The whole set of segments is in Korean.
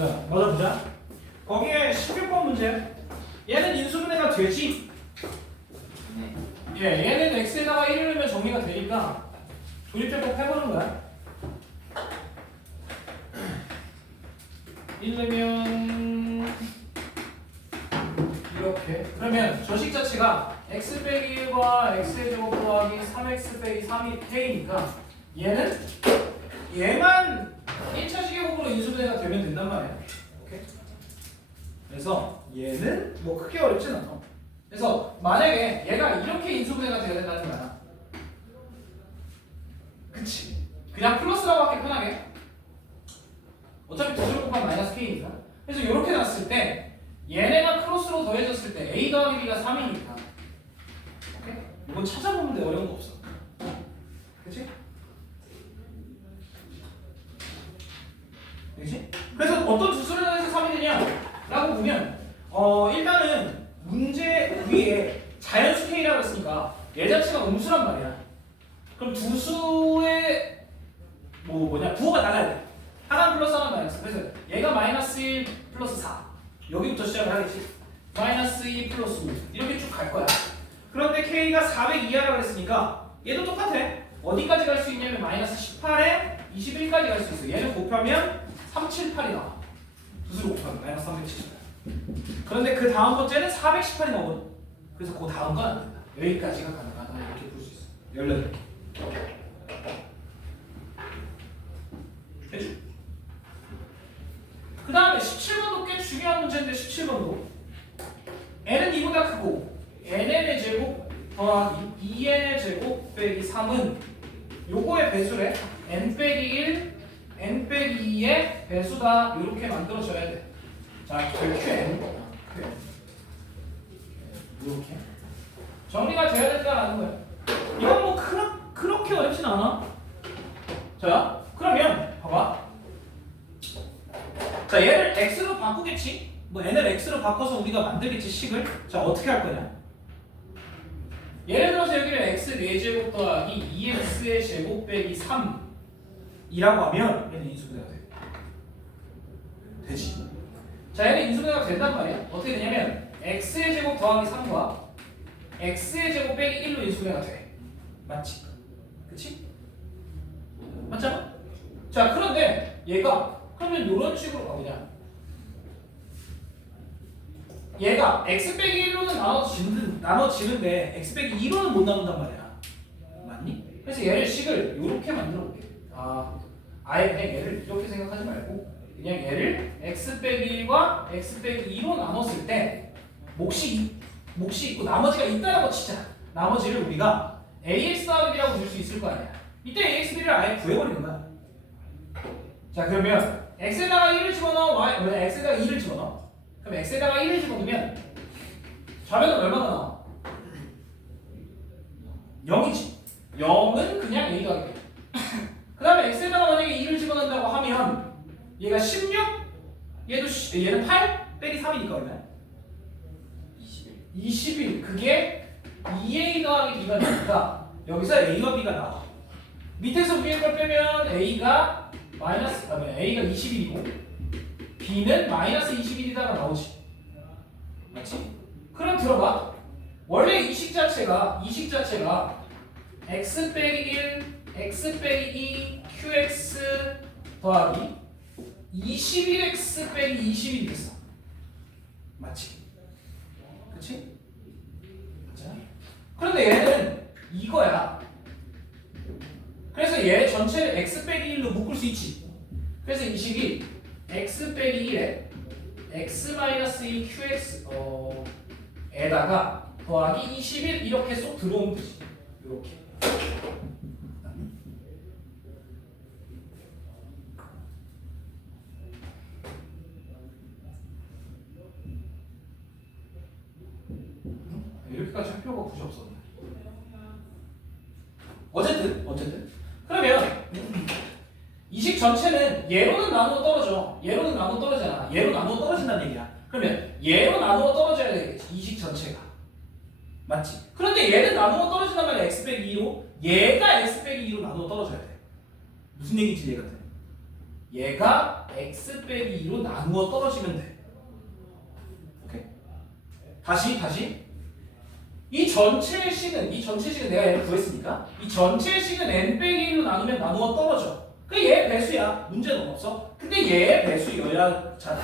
자, 맞아 보자. 거기에 16번 문제. 얘는 인수분해가 되지? 네. 예, 얘는 x에다가 1을 넣으면 정리가 되니까 조립제법 해보는 거야. 1 넣으면 이렇게. 그러면 저식 자체가 x 빼기 1과 x의 제곱 더하기 3x 빼기 3이 k니까 얘만 1차 시계법으로 인수분해가 되면 된단 말이야. 오케이? 그래서 얘는 뭐 크게 어렵진 않아. 그래서 만약에 얘가 이렇게 인수분해가 돼야 된다는 거야. 그치? 그냥 플러스라고 하기 편하게. 어차피 두수를 곱하면 마이너스 k니까. 그래서 이렇게 놨을 때 얘네가 크로스로 더해졌을 때 a 더하기 b가 3이니까. 오케이? 이건 찾아보면 돼. 어려운 거 없어. 그치? 그치? 그래서 어떤 두수를 더해서 3이 되냐라고 보면 일단은 문제 위에 자연수 k라고 했으니까 얘 자체가 음수란 말이야. 그럼 두수의 부호가 나가야 돼. 하나 플러스 하나 마이너스. 그래서 얘가 마이너스 1 플러스 4 여기부터 시작을 하겠지. 마이너스 2 플러스 5 이렇게 쭉 갈 거야. 그런데 k가 400 이하라고 했으니까 얘도 똑같아. 어디까지 갈 수 있냐면 마이너스 18에 21까지 갈 수 있어. 얘는 곱하면 378이 나와. 두수를 곱하면 마이너스 378. 그런데 그 다음 번째는 418이 나오거든. 그래서 그 다음 건 안 된다. 여기까지가 가능하다. 이렇게 볼 수 있어. 18개. 됐죠? 그 다음에 17번도 꽤 중요한 문제인데 17번도 n은 2보다 크고 nn의 제곱 더하기 2n의 제곱 빼기 3은 요거의 배수래. n 빼기 1, n 빼기 2의 배수다. 이렇게 만들어줘야 돼. 자, QN 이렇게 정리가 돼야 된다라는 거야. 이건 뭐 그렇게 어렵진 않아. 자, 그러면 봐봐. 자, 얘를 x로 바꾸겠지? 뭐 n을 x로 바꿔서 우리가 만들겠지, 식을. 자, 어떻게 할 거냐? 예를 들어서 여기를 x 4제곱 더하기 2x의 제곱 빼기 3이라고 하면 얘는 인수분해가 돼. 되지? 자, 얘는 인수분해가 된단 말이야. 어떻게 되냐면 x의 제곱 더하기 3과 x의 제곱 빼기 1로 인수분해가 돼. 맞지? 그치? 맞잖아? 자, 그런데 얘가 그러면 이런 식으로 가보자. 얘가 x 빼기 1로는 나눠지는데 x 빼기 2로는 못 나눈단 말이야. 맞니? 그래서 얘를 식을 이렇게 만들어 볼게. 아예 그냥 얘를 이렇게 생각하지 말고 그냥 얘를 x 빼기 1과 x 빼기 2로 나눴을 때 몫이 있고 나머지가 있다라고 치자. 나머지를 우리가 ax 더하기 b라고 줄 수 있을 거 아니야. 이때 ax b를 아예 구해버리는 거야. 자, 그러면 x에다가 1을 집어넣어. x에다가 2를 집어넣어. 그럼 x에다가 1을 집어넣으면 좌변은 얼마나 나와? 0이지. 0은 그냥 a 더하기 b. 그 다음에 x에다가 만약에 2를 집어넣는다고 하면 얘가 16, 얘는 8 빼기 3이니까 얼마야? 21. 그게 2a 더하기 b가 되니까 여기서 a와 b가 나와. 밑에서 위에 걸 빼면 a가 21이고 b는 마이너스 21이다가 나오지. 맞지? 그럼 들어봐. 원래 이 식 자체가 x 빼기 1, x 빼기 2, qx 더하기 21x 빼기 21이 됐어. 맞지? 그치? 맞아? 그런데 얘는 이거야. 그래서 얘 전체를 x 빼기 1로 묶을 수 있지. 그래서 이 식이 x 빼기 1에 x 마이너스 2 qx 에다가 더하기 21 이렇게 쏙 들어오면 되지. 이렇게. 이렇게까지 할 필요가 굳이 없었네. 어쨌든 그러면 이 식 전체는 얘로는 나누어 떨어져. 얘로는 나누어 떨어지잖아. 얘로 나누어 떨어진다는 얘기야. 그러면 얘로 나누어 떨어져야 되겠지. 이 식 전체가. 맞지? 그런데 얘는 나누어 떨어진단 말이야. x 빼기 2로. 얘가 x 빼기 2로 나누어 떨어져야 돼. 무슨 얘기인지 이해가 돼? 얘가 x 빼기 2로 나누어 떨어지면 돼. 오케이? 다시. 이 전체의 식은 내가 얘를 구했으니까 이 전체의 식은 n 빼기 1로 나누면 나누어 떨어져. 그 얘 배수야. 문제는 없어. 근데 얘의 배수여야 잖아.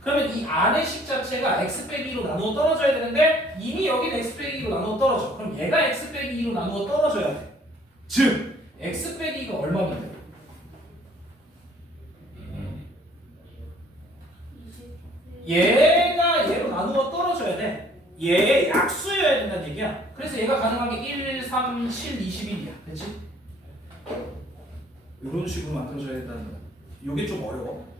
그러면 이 안의 식 자체가 x 빼기 2로 나누어 떨어져야 되는데 이미 여기는 x 빼기 2로 나누어 떨어져. 그럼 얘가 x 빼기 2로 나누어 떨어져야 돼. 즉 x 빼기 2가 얼마면 얘가 얘로 나누어 떨어져야 돼. 얘의 약수여야 된다는 얘기야. 그래서 얘가 가능한 게 1, 3, 7, 21이야. 그렇지? 이런 식으로 만들어져야 된다는 거야. 이게 좀 어려워.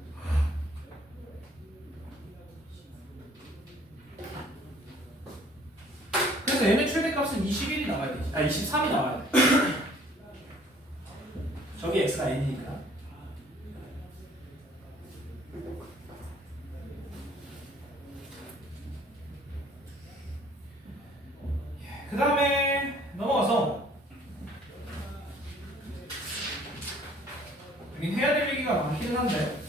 그래서 얘네 최대값은 21이 나와야 돼. 23이 나와야 돼. 저기 x가 n이니까. 그 다음에 넘어가서 여긴 해야 될 얘기가 많기는 한데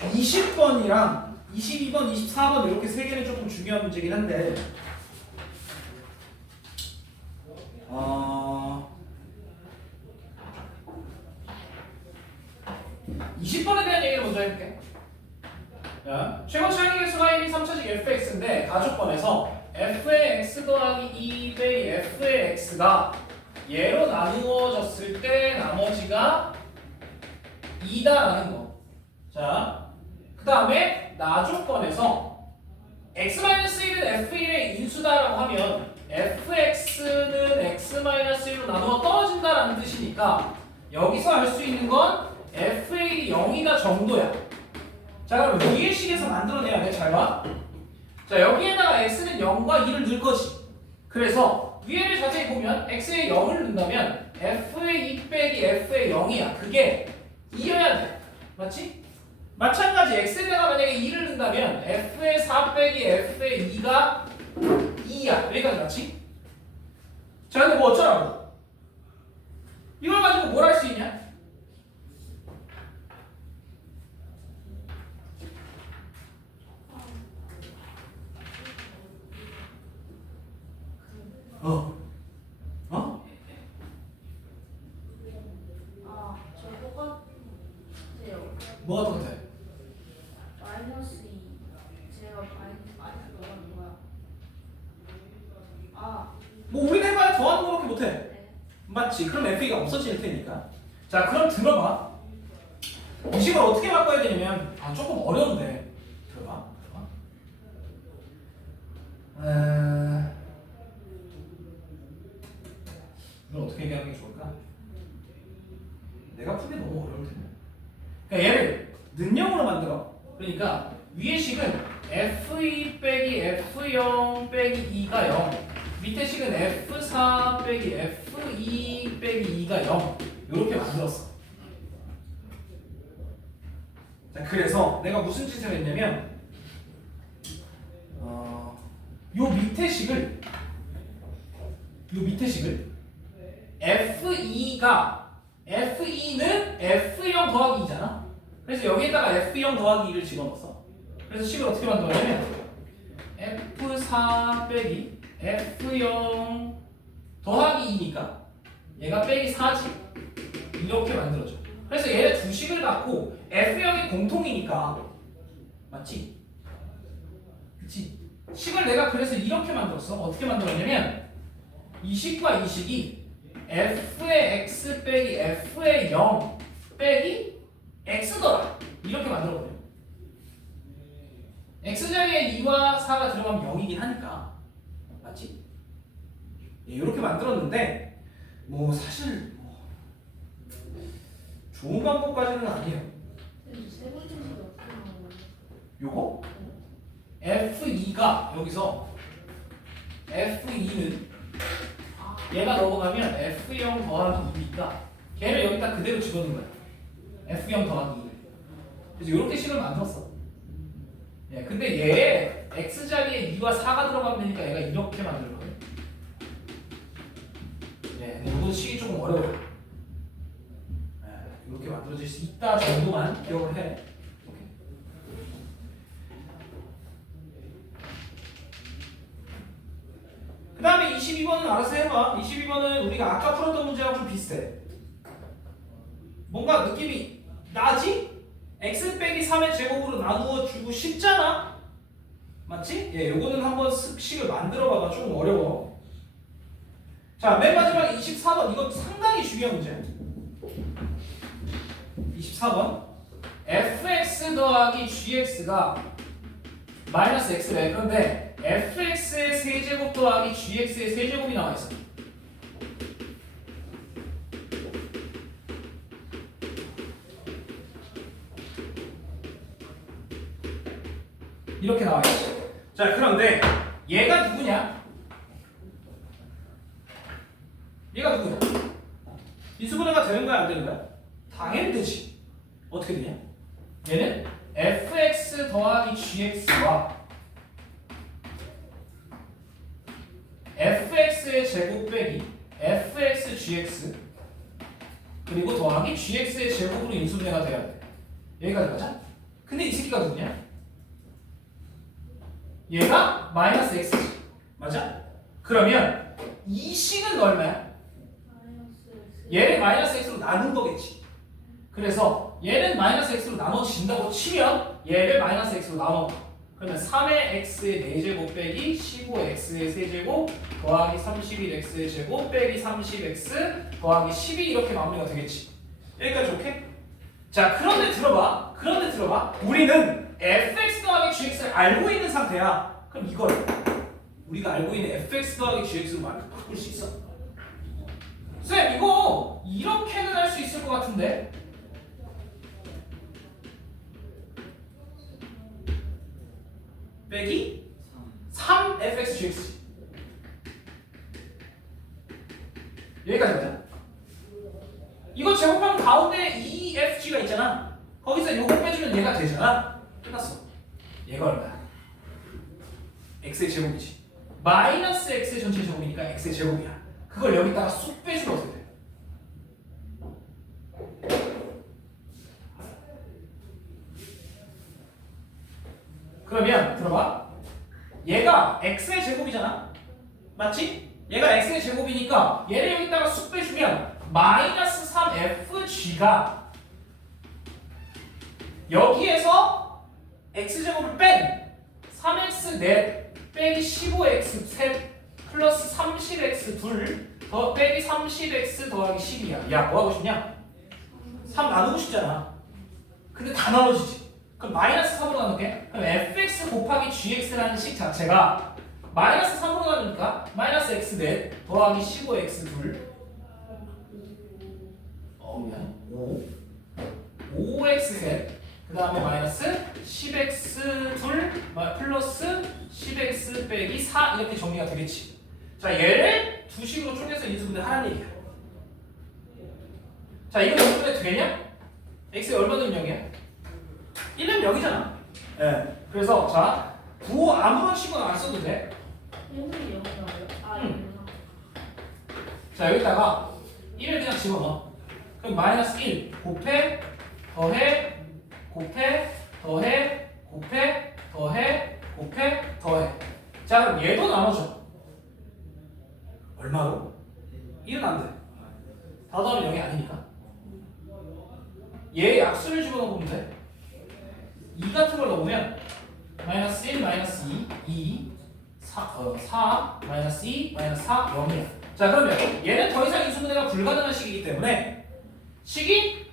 20번이랑 22번, 24번 이렇게 세 개는 조금 중요한 문제긴 한데 20번에 대한 얘기를 먼저 해볼게. 자, 최고 차항의 개수가 1, 2, 3차식 fx인데 가족번에서 f의 x 더하기 2배 f의 x가 얘로 나누어졌을 때 나머지가 2다라는 거. 자, 그 다음에 나조건에서 x-1은 f1의 인수다라고 하면 fx는 x-1로 나누어 떨어진다라는 뜻이니까 여기서 알 수 있는 건 f1이 0이다 정도야. 자, 그럼 위의 식에서 만들어내야 돼. 잘 봐. 자, 여기에다가 x는 0과 2를 넣을 거지. 그래서 위에를 자세히 보면 x에 0을 넣는다면 f의 2 빼기 f의 0이야. 그게 2여야 돼. 맞지? 마찬가지 x에다가 만약에 2를 넣는다면 f의 4 빼기 f의 2가 2야. 여기까지 맞지? 자, 근데 뭐 어쩌라고? 이걸 가지고 뭘 할 수 있냐? 저 똑같아요. 뭐가 똑같아? 마이너스 2. 제가 마이너스 넣은 거야. 뭐 우리는 해봐야 더하는 거밖에 못해. 네. 맞지? 그럼 FA가 없어질 테니까. 자, 그럼 들어봐. 이 식을 어떻게 바꿔야 되냐면 조금 어려운데 들어봐. 이걸 어떻게 얘기하는 게 좋을까? 내가 풀기 너무 어려울 텐데. 그러니까 얘를 능형으로 만들어. 그러니까 위의 식은 f2 빼기 f0 빼기 2가 0. 밑에 식은 f4 빼기 f2 빼기 2가 0. 이렇게 만들었어. 자, 그래서 내가 무슨 짓을 했냐면 요 밑에 식을 F2는 F0 더하기 2잖아. 그래서 여기에다가 F0 더하기 2를 집어넣었어. 그래서 식을 어떻게 만들었냐면 F4 빼기 F0 더하기 2니까 얘가 빼기 4지. 이렇게 만들어져. 그래서 얘네 두 식을 갖고 F0이 공통이니까 맞지? 그치? 식을 내가 그래서 이렇게 만들었어. 어떻게 만들었냐면 이 식과 이 식이 f의 x 빼기 f의 0 빼기 x더라. 이렇게 만들었거든요. x자리에 2와 4가 들어가면 0이긴 하니까 맞지? 예, 이렇게 만들었는데 뭐 사실 좋은 방법까지는 아니에요. 세 번째 식이 어떻게 나오는 거예요? 요거? F2가 여기서 F2는 얘가 넘어가면 F0 더하기 2니까 걔를 여기다 그대로 집어넣은 거야. F0 더하기 2를. 그래서 이렇게 식을 만들었어. 예, 근데 얘 x 자리에 2와 4가 들어가면 되니까 얘가 이렇게 만들거든. 네, 근데 이거 식이 조금 어려워요. 네, 이렇게 만들어질 수 있다 정도만 기억을 해. 오케이. 그 다음에 22번은 알아서 해봐. 22번은 우리가 아까 풀었던 문제랑 좀 비슷해. 뭔가 느낌이 나지? x 빼기 3의 제곱으로 나누어 주고 싶잖아? 맞지? 예, 요거는 한번 식을 만들어 봐봐. 조금 어려워. 자, 맨 마지막 24번. 이거 상당히 중요한 문제. 24번. fx 더하기 gx가 마이너스 x래. 그런데 fx의 세제곱 더하기 gx의 세제곱이 나와 있어. 이렇게 나와 있지. 자, 그런데 얘가 누구냐? 얘가 누구냐? 인수분해가 되는 거야, 안 되는 거야? 당연히 되지. 어떻게 되냐? 얘는 fx 더하기 gx와 fx의 제곱 빼기 fx gx 그리고 더하기 gx의 제곱으로 인수분해가 돼야 돼. 여기까지 가자. 근데 이 새끼가 누구냐? 얘가 마이너스 x지. 맞아? 그러면 이 식은 얼마야? 얘를 마이너스 x로 나눈 거겠지. 그래서 얘는 마이너스 x로 나눠진다고 치면 얘를 마이너스 x로 나눠. 그러면 3의 x의 4제곱 빼기 15x의 세제곱 더하기 31x의 제곱 빼기 30x 더하기 12 이렇게 마무리가 되겠지. 여기까지 오케이? 자, 그런데 들어봐. 우리는 fx 더하기 gx를 알고 있는 상태야. 그럼 이걸 우리가 알고 있는 fx 더하기 gx로 바꿀 수 있어? 쌤, 이거 이렇게는 할 수 있을 것 같은데? 빼기 3fx gx. 여기까지 가자. 이거 제곱하면 가운데 2fg가 있잖아. 거기서 요거 빼주면 얘가 되잖아. 끝났어. 얘가 얼마야? x의 제곱이지. 마이너스 x의 전체 제곱이니까 x의 제곱이야. 그걸 여기다가 쑥 빼주면 어떻게 돼? 그러면 들어봐. 얘가 x의 제곱이잖아. 맞지? 얘가 x의 제곱이니까 얘를 여기다가 쑥 빼주면 마이너스 3fg가 여기에서 x제곱을 뺀 3x 넷 빼기 15x 셋 플러스 30x 둘 더 빼기 30x 더하기 12야. 야, 뭐 하고 싶냐? 3 나누고 싶잖아. 근데 다 나눠지지. 그럼 마이너스 3으로 나눌게. 그럼 fx 곱하기 gx라는 식 자체가 마이너스 3으로 나누니까 마이너스 x 넷 더하기 15x 둘 미안 5x 셋 그 다음에 마이너스 10x 둘 플러스 10x 빼기 4 이렇게 정리가 되겠지. 자, 얘를 두 식으로 쪼개서 인수분해 하라는 얘기야. 자, 이거 인수분해 되냐? x에 얼마 되면 0이야? 1은 0이잖아. 예. 그래서 자, 부호 아무런 식으로 안 써도 돼. 1이 0이 나와요? 아, 응. 자, 여기다가 1을 그냥 집어넣어. 그럼 마이너스 1 곱해 더해 곱해 더해 곱해 더해 곱해 더해. 자, 그럼 얘도 나눠줘. 얼마로? 1은 안 돼. 다 더하면 0이 아니니까. 얘 약수를 집어넣으면 돼. 2 같은 걸 넣으면 마이너스 1 마이너스 2 4 마이너스 2 마이너스 4 0이야. 자, 그러면 얘는 더 이상 인수분해가 불가능한 식이기 때문에 식이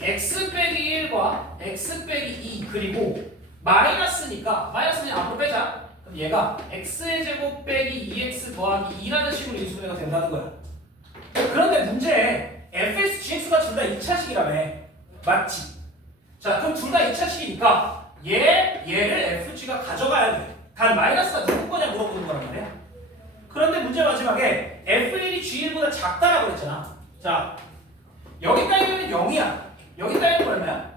x 빼기 1과 x 빼기 2 그리고 마이너스니까 마이너스는 앞으로 빼자. 그럼 얘가 x의 제곱 빼기 2x 더하기 2라는 식으로 인수분해가 된다는 거야. 그런데 문제에 fx, gx가 둘 다 2차식이라며. 맞지? 자, 그럼 둘 다 2차식이니까 얘를 fg가 가져가야 돼. 단 마이너스가 누구 거냐 물어보는 거란 말이야. 그런데 문제 마지막에 f1이 g1보다 작다라고 그랬잖아. 자, 여기 따위는 0이야. 여기 따위는 얼마야?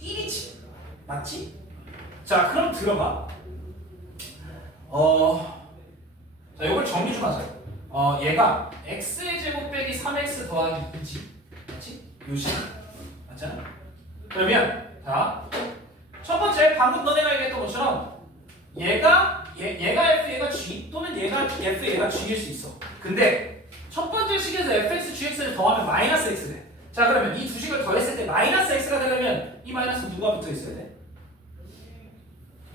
1이 맞지? 자, 그럼 들어봐. 자, 이걸 정리 좀 하자. 얘가 x의 제곱 빼기 3x 더하기 2지. 맞지? 요식. 맞잖아? 그러면 자, 첫 번째 방금 너네가 얘기했던 것처럼 얘가 f, 얘가 g 또는 얘가 f, 얘가 g일 수 있어. 근데 첫 번째 식에서 fx, gx를 더하면 마이너스 x 돼. 자, 그러면 이 두 식을 더했을 때 마이너스 x가 되려면 이 마이너스 누가 붙어 있어야 돼?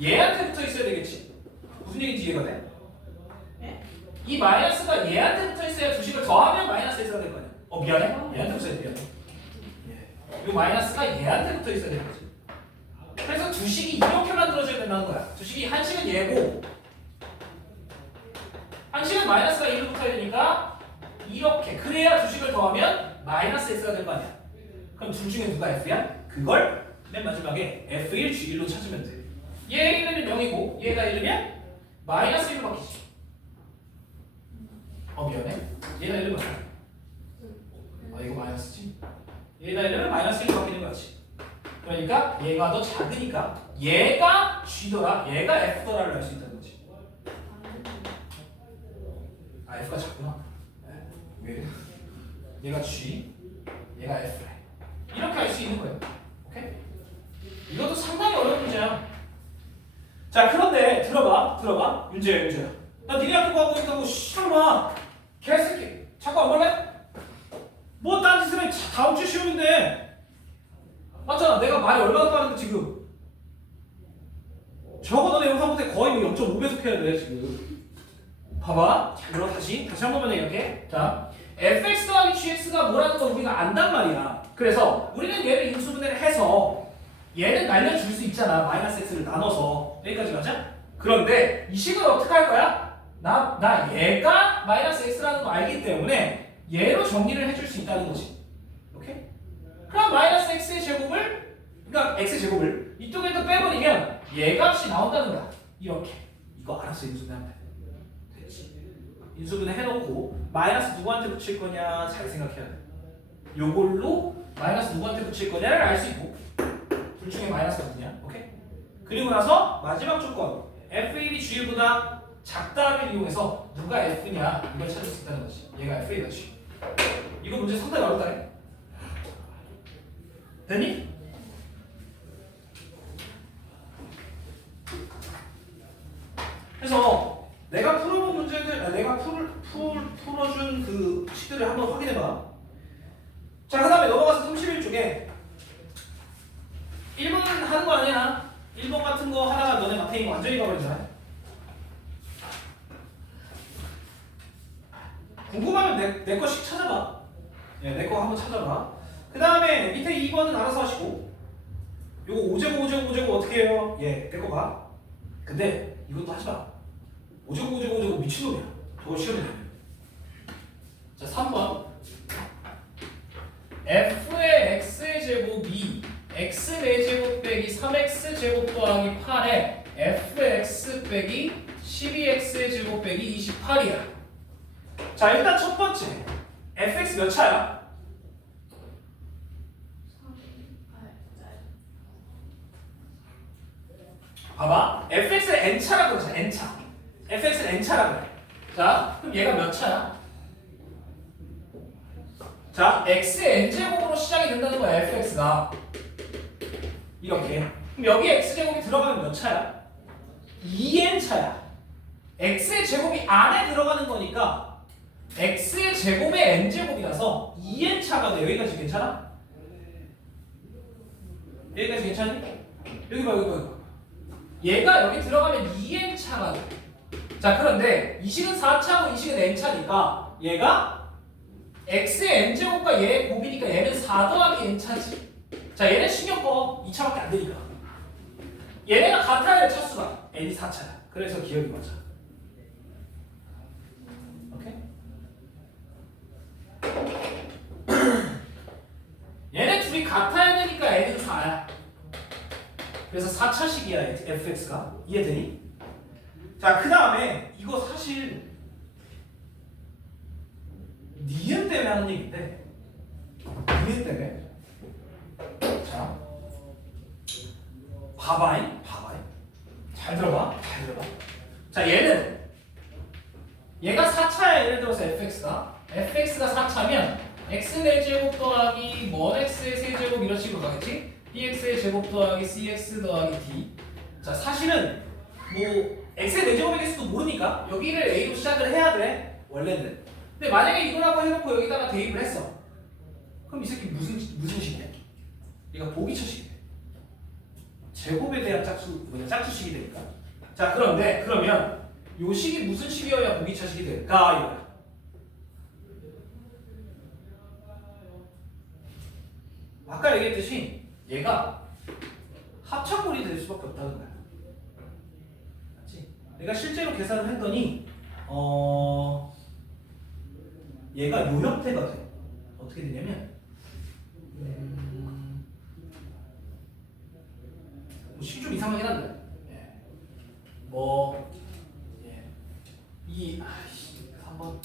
얘한테 붙어 있어야 되겠지. 무슨 얘기인지 이해가 돼? 네? 이 마이너스가 얘한테 붙어 있어야 두 식을 더하면 마이너스 x가 될 거 아니야. 미안해. 얘한테 붙어 있어야 돼. 미안해. 이 마이너스가 얘한테 붙어 있어야 되는 거지. 그래서 두 식이 이렇게 만들어져야 된다는 거야. 두 식이 한 식은 얘고 한 식은 마이너스가 1로 붙어야 되니까 이렇게. 그래야 두 식을 더하면 마이너스 x가 될 거 아니야. 그럼 둘 중에 누가 f야? 그걸 맨 마지막에 f1, g1로 찾으면 돼. 얘 1이면 0이고 얘가 1이면 마이너스 1로 바뀌지. 미안해. 얘가 1로 바뀌어. 이거 마이너스지. 얘가 1이면 마이너스 1로 바뀌는 거지. 그러니까 얘가 더 작으니까 얘가 g더라, 얘가 f더라를 알 수 있다는 거지. f가 작구나. 왜? 얘가 g, 얘가 f래. 이렇게 알 수 있는 거예요. 오케이? 이것도 상당히 어려운 문제야. 자, 그런데 들어봐. 윤재야. 나 니네 학교 가고 있다고 설마 개새끼 잠깐 안 볼래? 뭐 딴짓을 해. 다음 주 시험인데. 맞잖아. 내가 말이 얼마나 빠른데 지금. 적어도 내 영상 못해 거의 0.5배속 해야 돼 지금. 봐봐. 자, 그럼 다시 한 번만 얘기할게. 자, fx 더하기 gx가 뭐라는 거 우리가 안단 말이야. 그래서 우리는 얘를 인수분해를 해서 얘는 날려줄 수 있잖아. 마이너스 x를 나눠서. 여기까지 가자. 그런데 이 식을 어떻게 할 거야? 나 얘가 마이너스 x라는 거 알기 때문에 얘로 정리를 해줄 수 있다는 거지. 오케이? 그럼 마이너스 x의 제곱을, 그러니까 x의 제곱을 이쪽에서 빼버리면 얘 값이 나온다는 거야. 이렇게. 이거 알았어. 인수분해하면 돼. 됐지. 인수분해 해놓고 마이너스 누구한테 붙일 거냐 잘 생각해야 돼. 요걸로 마이너스 누구한테 붙일 거냐를 알 수 있고 둘 중에 마이너스가 누구냐. 오케이? 그리고 나서 마지막 조건 f1이 g보다 작다를 이용해서 누가 f냐 이걸 찾을 수 있다는 거지. 얘가 f, 얘가 g. 이거 문제 상당히 어렵다네. 됐니? 그래서 내가 풀어본 문제들, 내가 풀어준 그 식들을 한번 확인해봐. 자, 그 다음에 넘어가서 31쪽에 1번 하는 거 아니야? 1번 같은 거 하다가 너네 마태인 완전히 가버리잖아. 궁금하면 내 거씩 찾아봐. 내 거 한번 찾아봐. 그 다음에 밑에 2번은 알아서 하시고 요거 5제곱 어떻게 해요? 내 거 봐. 근데 이것도 하지 마. 5제곱 미친놈이야. 저거 시험에 되면. 자, 3번 f의 x의 제곱이 x 4제곱 빼기 3x 제곱 더하기 8에 fx 빼기 12x의 제곱 빼기 28이야. 자, 일단 첫 번째 fx 몇 차야? 봐봐. fx는 n차라고 그러자. n차. fx는 n차라고 그래. 자, 그럼 얘가 몇 차야? 자, x의 n제곱으로 시작이 된다는 거야. fx가 이렇게. 그럼 여기 x제곱이 들어가면 몇 차야? 2n차야. x의 제곱이 안에 들어가는 거니까 x의 제곱의 n제곱이라서 2n차가 돼. 여기까지 괜찮아? 여기까지 괜찮니? 여기 봐. 얘가 여기 들어가면 2n차가 돼. 자, 그런데 이 식은 4차고 이 식은 n차니까 얘가 x의 n제곱과 얘의 곱이니까 얘는 4 더하기 n차지. 자, 얘는 신경 꺼. 2차밖에 안 되니까. 얘네가 같아야 될 차수가 n이 4차야. 그래서 기억이 맞아. 오케이? 얘네 둘이 같아야 되니까 n은 4야. 그래서 4차식이야 fx가. 이해되니? 자, 그 다음에 이거 사실 니은 때문에 하는 얘기인데 니은 때문에 자 봐봐잉. 잘 들어봐. 자, 얘가 4차야. 예를 들어서 fx가 4차면 x 4제곱 더하기 먼 x의 세제곱 이런 식으로 가겠지? bx의 제곱 더하기 cx 더하기 d. 자, 사실은 뭐 x의 4제곱의 개수도 모르니까 여기를 a로 시작을 해야 돼. 원래는. 근데 만약에 이거라고 해놓고 여기다가 대입을 했어. 그럼 이 새끼 무슨 식이야? 얘가 보기처식이야. 제곱에 대한 짝수식이 되니까. 자, 그러면 요 식이 무슨 식이어야 보기처식이 될까? 이거야. 아까 얘기했듯이 얘가 합창골이 될 수밖에 없다는 거야. 맞지? 내가 실제로 계산을 했더니 얘가 요 형태가 돼. 어떻게 되냐면 식이 좀 이상하긴 한데 한번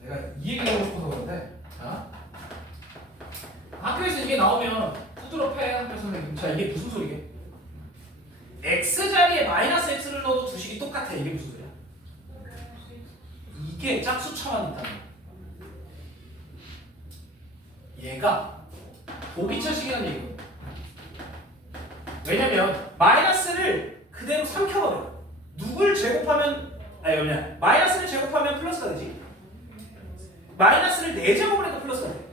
내가 이 얘기 하고 싶어서 그런데 학교에서 이게 나오면 후드럽해 학교 선생님. 자, 이게 무슨 소리게? x 자리에 마이너스 x를 넣어도 두 식이 똑같아. 이게 무슨 소리야? 이게 짝수차만 있다는 거야. 얘가 보기처식이라는 얘기거든. 왜냐면 마이너스를 그대로 삼켜버려. 누굴 제곱하면 마이너스를 제곱하면 플러스가 되지. 마이너스를 4제곱을 해도 플러스가 돼.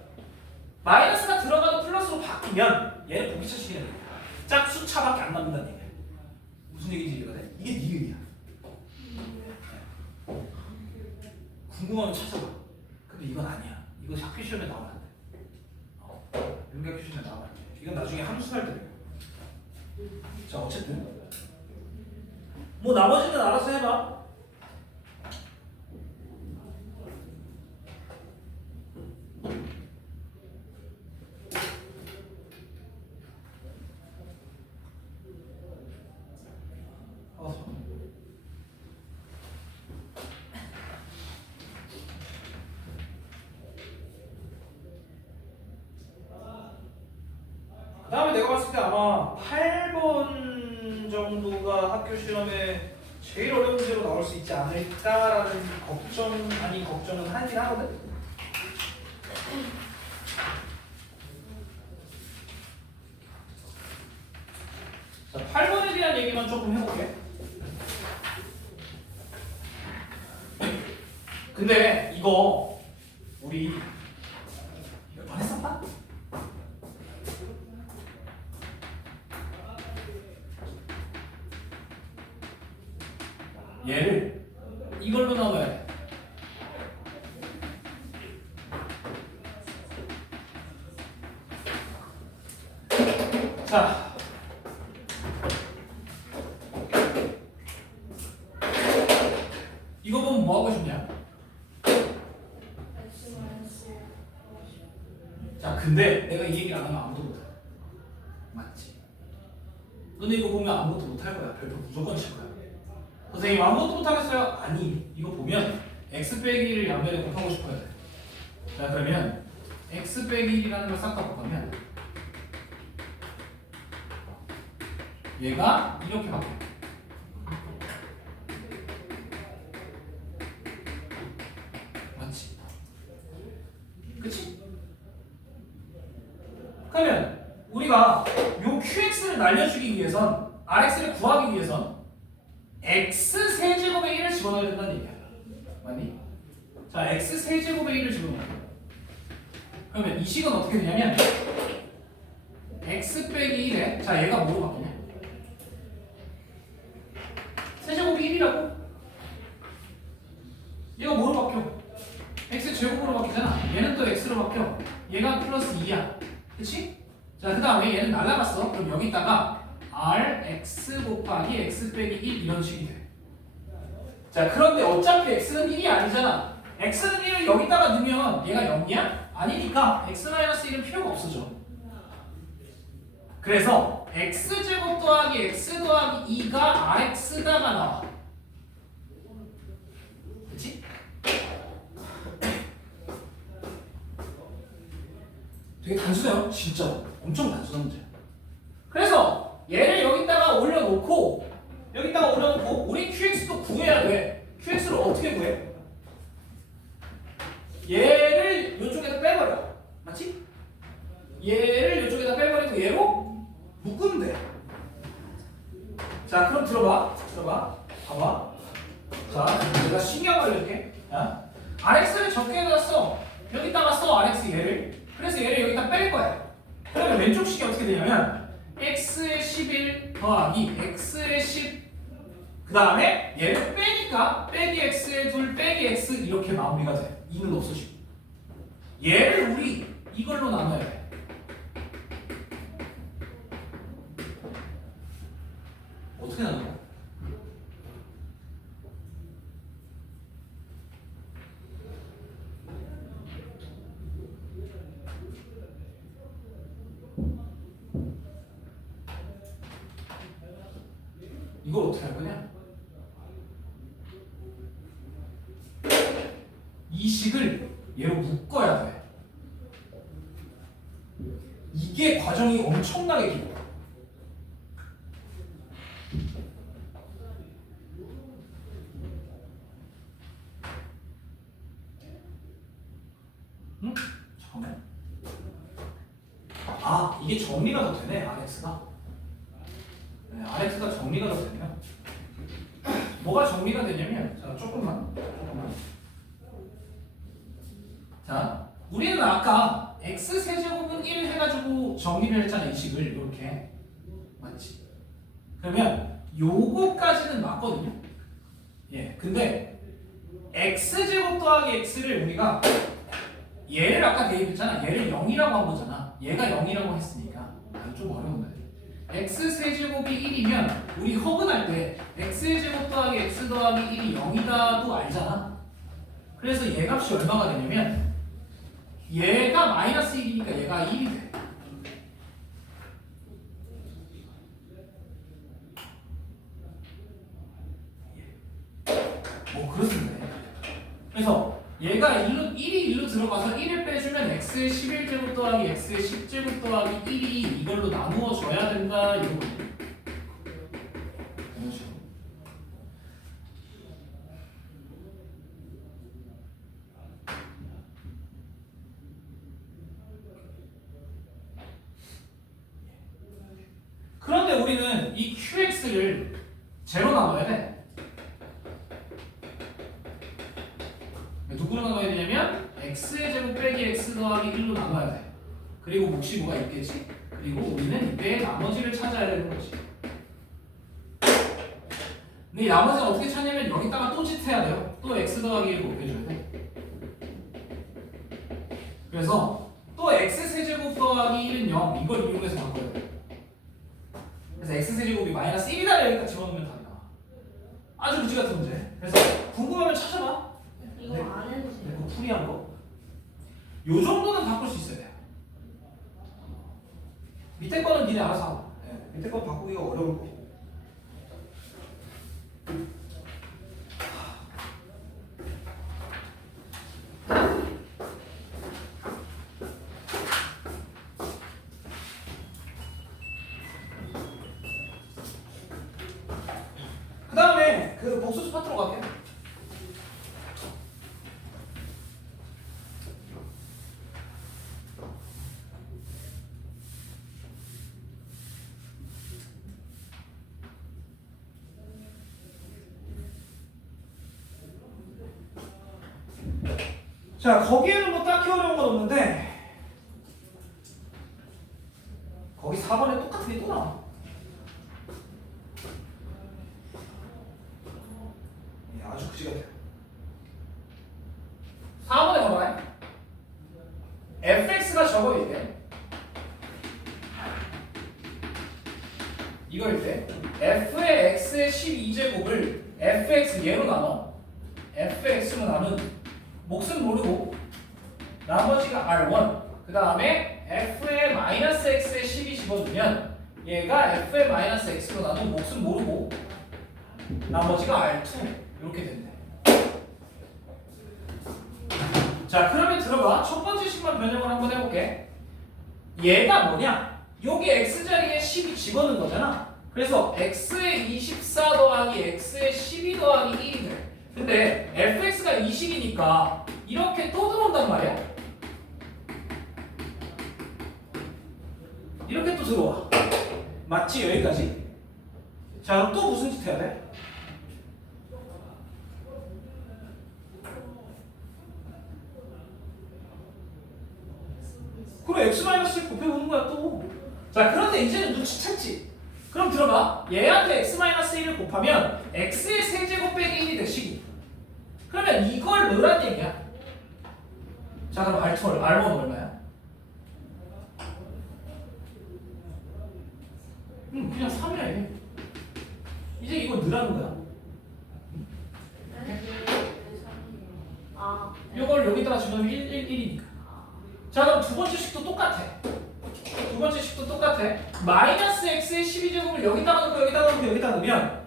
마이너스가 들어가도 플러스로 바뀌면 얘는 보기처식이라는 얘기야. 짝수차밖에 안 남는다는 얘기야. 무슨 얘기인지 이해가 돼? 이게 네 의미야. 궁금하면 찾아봐. 근데 이건 아니야. 이거 학교 시험에 나오면 안 돼. 연기 학교 시험에 나오면 안 돼. 이건 나중에 함수할 때. 자, 어쨌든 뭐 나머지는 알아서 해봐. 그 다음에 내가 봤을 때 아마 8번 정도가 학교 시험에 제일 어려운 문제로 나올 수 있지 않을까라는 걱정 아닌 걱정은 하긴 하거든. 자, 8번에 대한 얘기만 조금 해볼게. 근데 이거 우리 몇 번 했었나? 얘를 이걸로 나눠야 돼. 자, 이거 보면 뭐 하고 싶냐? 자, 근데 내가 이 얘기를 안 하면 아무도 못해. 맞지? 너네 이거 보면 아무것도 못할 거야. 별표 무조건 칠 거야. 선생님 아무것도 못하겠어요? 아니, 이거 보면 x 빼기 1을 양면에 곱하고 싶어야 돼. 자, 그러면 x 빼기 1이라는 걸 싹 다 곱하면 얘가 이렇게 바뀌어. 맞지? 그치? 그러면 우리가 요 qx를 날려주기 위해선 rx를 구하기 위해선 x 세제곱의 1을 집어넣어야 된다는 얘기야. 맞니? 자, x 세제곱의 1을 집어넣어. 그러면 이 식은 어떻게 되냐면 x 빼기 1에 자, 얘가 뭐로 바뀌냐? 세제곱이 1이라고? 얘가 뭐로 바뀌어? x 제곱으로 바뀌잖아. 얘는 또 x로 바뀌어. 얘가 플러스 2야. 그치? 자, 그 다음에 얘는 날라갔어. 그럼 여기다가 rx 곱하기 x 빼기 1 이런 식이 돼. 자, 그런데 어차피 x는 1이 아니잖아. x는 1을 여기다가 넣으면 얘가 0이야? 아니니까 x-1은 필요가 없어져. 그래서 x제곱 더하기 x 더하기 2가 rx다가 나와. 그치? 되게 단순해요. 진짜 엄청 단순한 문제야. 그래서 얘를 여기 들어봐. 봐봐. 자, 내가 신경 알려줄게. 자, RX를 적게 해놨어. 여기다가 써, RX 얘를. 그래서 얘를 여기다 뺄 거야. 그러면 왼쪽 식이 어떻게 되냐면 x의 11 더하기 x의 10 그 다음에 얘를 빼니까 빼기 x의 2 빼기 x 이렇게 마무리가 돼. 2는 없어지고. 얘를 우리 이걸로 나눠야 돼. 어떻게 나눠? 이걸 어떻게 할 거냐? 이 식을 얘로 묶어야 돼. 이게 과정이 엄청나게 길어. 응? 잠깐만. 아, 이게 정리가 더 되네, RX가. 네, RX가 정리가 더 되네요. 뭐가 정리가 되냐면, 자, 조금만. 자, 우리는 아까 x세제곱은 1 해가지고 정리를 했잖아, 이 식을. 이렇게. 맞지? 그러면 요거까지는 맞거든요. 예, 근데 x제곱 더하기 x를 우리가 얘를 아까 대입했잖아. 얘를 0이라고 한 거잖아. 얘가 0이라고 했으니까. 좀 어려운데. x세제곱이 1이면 우리 허근할 때 x의 제곱 더하기 x 더하기 1이 0이다도 알잖아. 그래서 얘 값이 얼마가 되냐면 얘가 마이너스 1이니까 얘가 1이 돼. 뭐 그렇습니다. 그래서 얘가 1이 1로 들어가서 1을 빼주면 x의 11제곱 더하기 x의 10제곱 더하기 1이 이걸로 나누어져야 된다 이런 거죠. 이런 식으로. 그런데 우리는 이 qx를 제로 나눠야 돼. 누구로 나눠야 되냐면 x의 제곱 빼기 x 더하기 1로 나눠야 돼. 그리고 몫이 뭐가 있겠지? 그리고 우리는 이때 나머지를 찾아야 되는 거지. 근데 이 나머지는 어떻게 찾냐면 여기다가 또 짓해야 돼요. 또 x 더하기 1을 곱해줘야 돼. 그래서 또 x 세제곱 더하기 1은 0 이걸 이용해서 바꿔야 돼. 그래서 x 세제곱이 마이너스 1이다 여기다 집어넣으면 답이 나와. 아주 무지 같은 문제. 그래서 궁금하면 찾아봐. 이거 안 해도 돼요. 그 풀이한 거. 요 정도는 바꿀 수 있어야 돼. 밑에 거는 니네 알아서 하고. 네, 밑에 거 바꾸기가 어려울 거고. 그 다음에 그 복수 파트로 갈게. 자, 거기에는 뭐 딱히 어려운 건 없는데 거기 4번에 똑같은 게 또 나와. 예, 아주 그지 같아요. 4번에 봐봐요. fx가 적어일 때 이거일 때 f의 x의 12제곱을 fx 얘로 나눠 fx로 나눈 몫은 모르고 나머지가 R1 그 다음에 f의 마이너스 x의 10이 집어주면 얘가 f의 마이너스 x로 나눈 몫은 모르고 나머지가 R2 이렇게 된대. 자, 그러면 들어봐. 첫 번째 식만 변형을 한번 해볼게. 얘가 뭐냐? 여기 x자리에 10이 집어넣은 거잖아. 그래서 x의 24 더하기 x의 12 더하기 1이 돼. 근데 fx가 이 식이니까 이렇게 또 들어온단 말이야. 이렇게 또 들어와. 맞지? 여기까지. 자, 그럼 또 무슨 짓 해야 돼? 그럼 x-1 곱해보는 거야 또. 자, 그런데 이제는 눈치챘지. 그럼 들어봐. 얘한테 x-1을 곱하면 x의 세제곱 빼기 1이 돼, 식이. 그러면 이걸 넣으란 얘기야. 자, 그럼 R2, R1은 얼마야? 그냥 3이야 이게. 이제 이걸 넣으라는 거야. 아. 이걸 여기다가 집어넣으면 1이니까. 자, 그럼 두 번째 식도 똑같아. 두 번째 식도 똑같아. 마이너스 x의 12제곱을 여기다가 넣고 여기다가 넣고 여기다 넣으면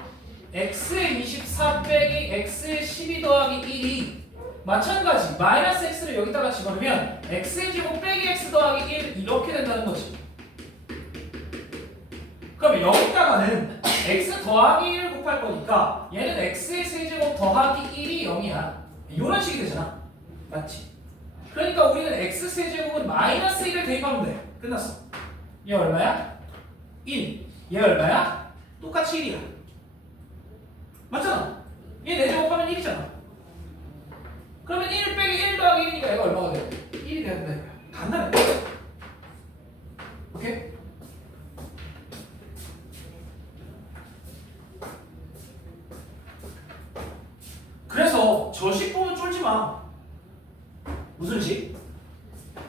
x의 24 빼기 x의 12 더하기 1이 마찬가지 마이너스 x를 여기다가 집어넣으면 x의 제곱 빼기 x 더하기 1 이렇게 된다는 거지. 그럼 여기다가는 x 더하기 1을 곱할 거니까 얘는 x의 세제곱 더하기 1이 0이야. 이런 식이 되잖아. 맞지? 그러니까 우리는 x 세제곱은 마이너스 1을 대입하면 돼. 끝났어. 얘 얼마야? 1. 얘 얼마야? 똑같이 1이야. 맞잖아. 얘 4제곱하면 1이잖아. 그러면 1 빼기 1 더하기 1이니까 얘가 얼마가 돼? 1이 돼야 된다. 간단해. 오케이? 그래서 저 식 보면 쫄지 마. 무슨 식?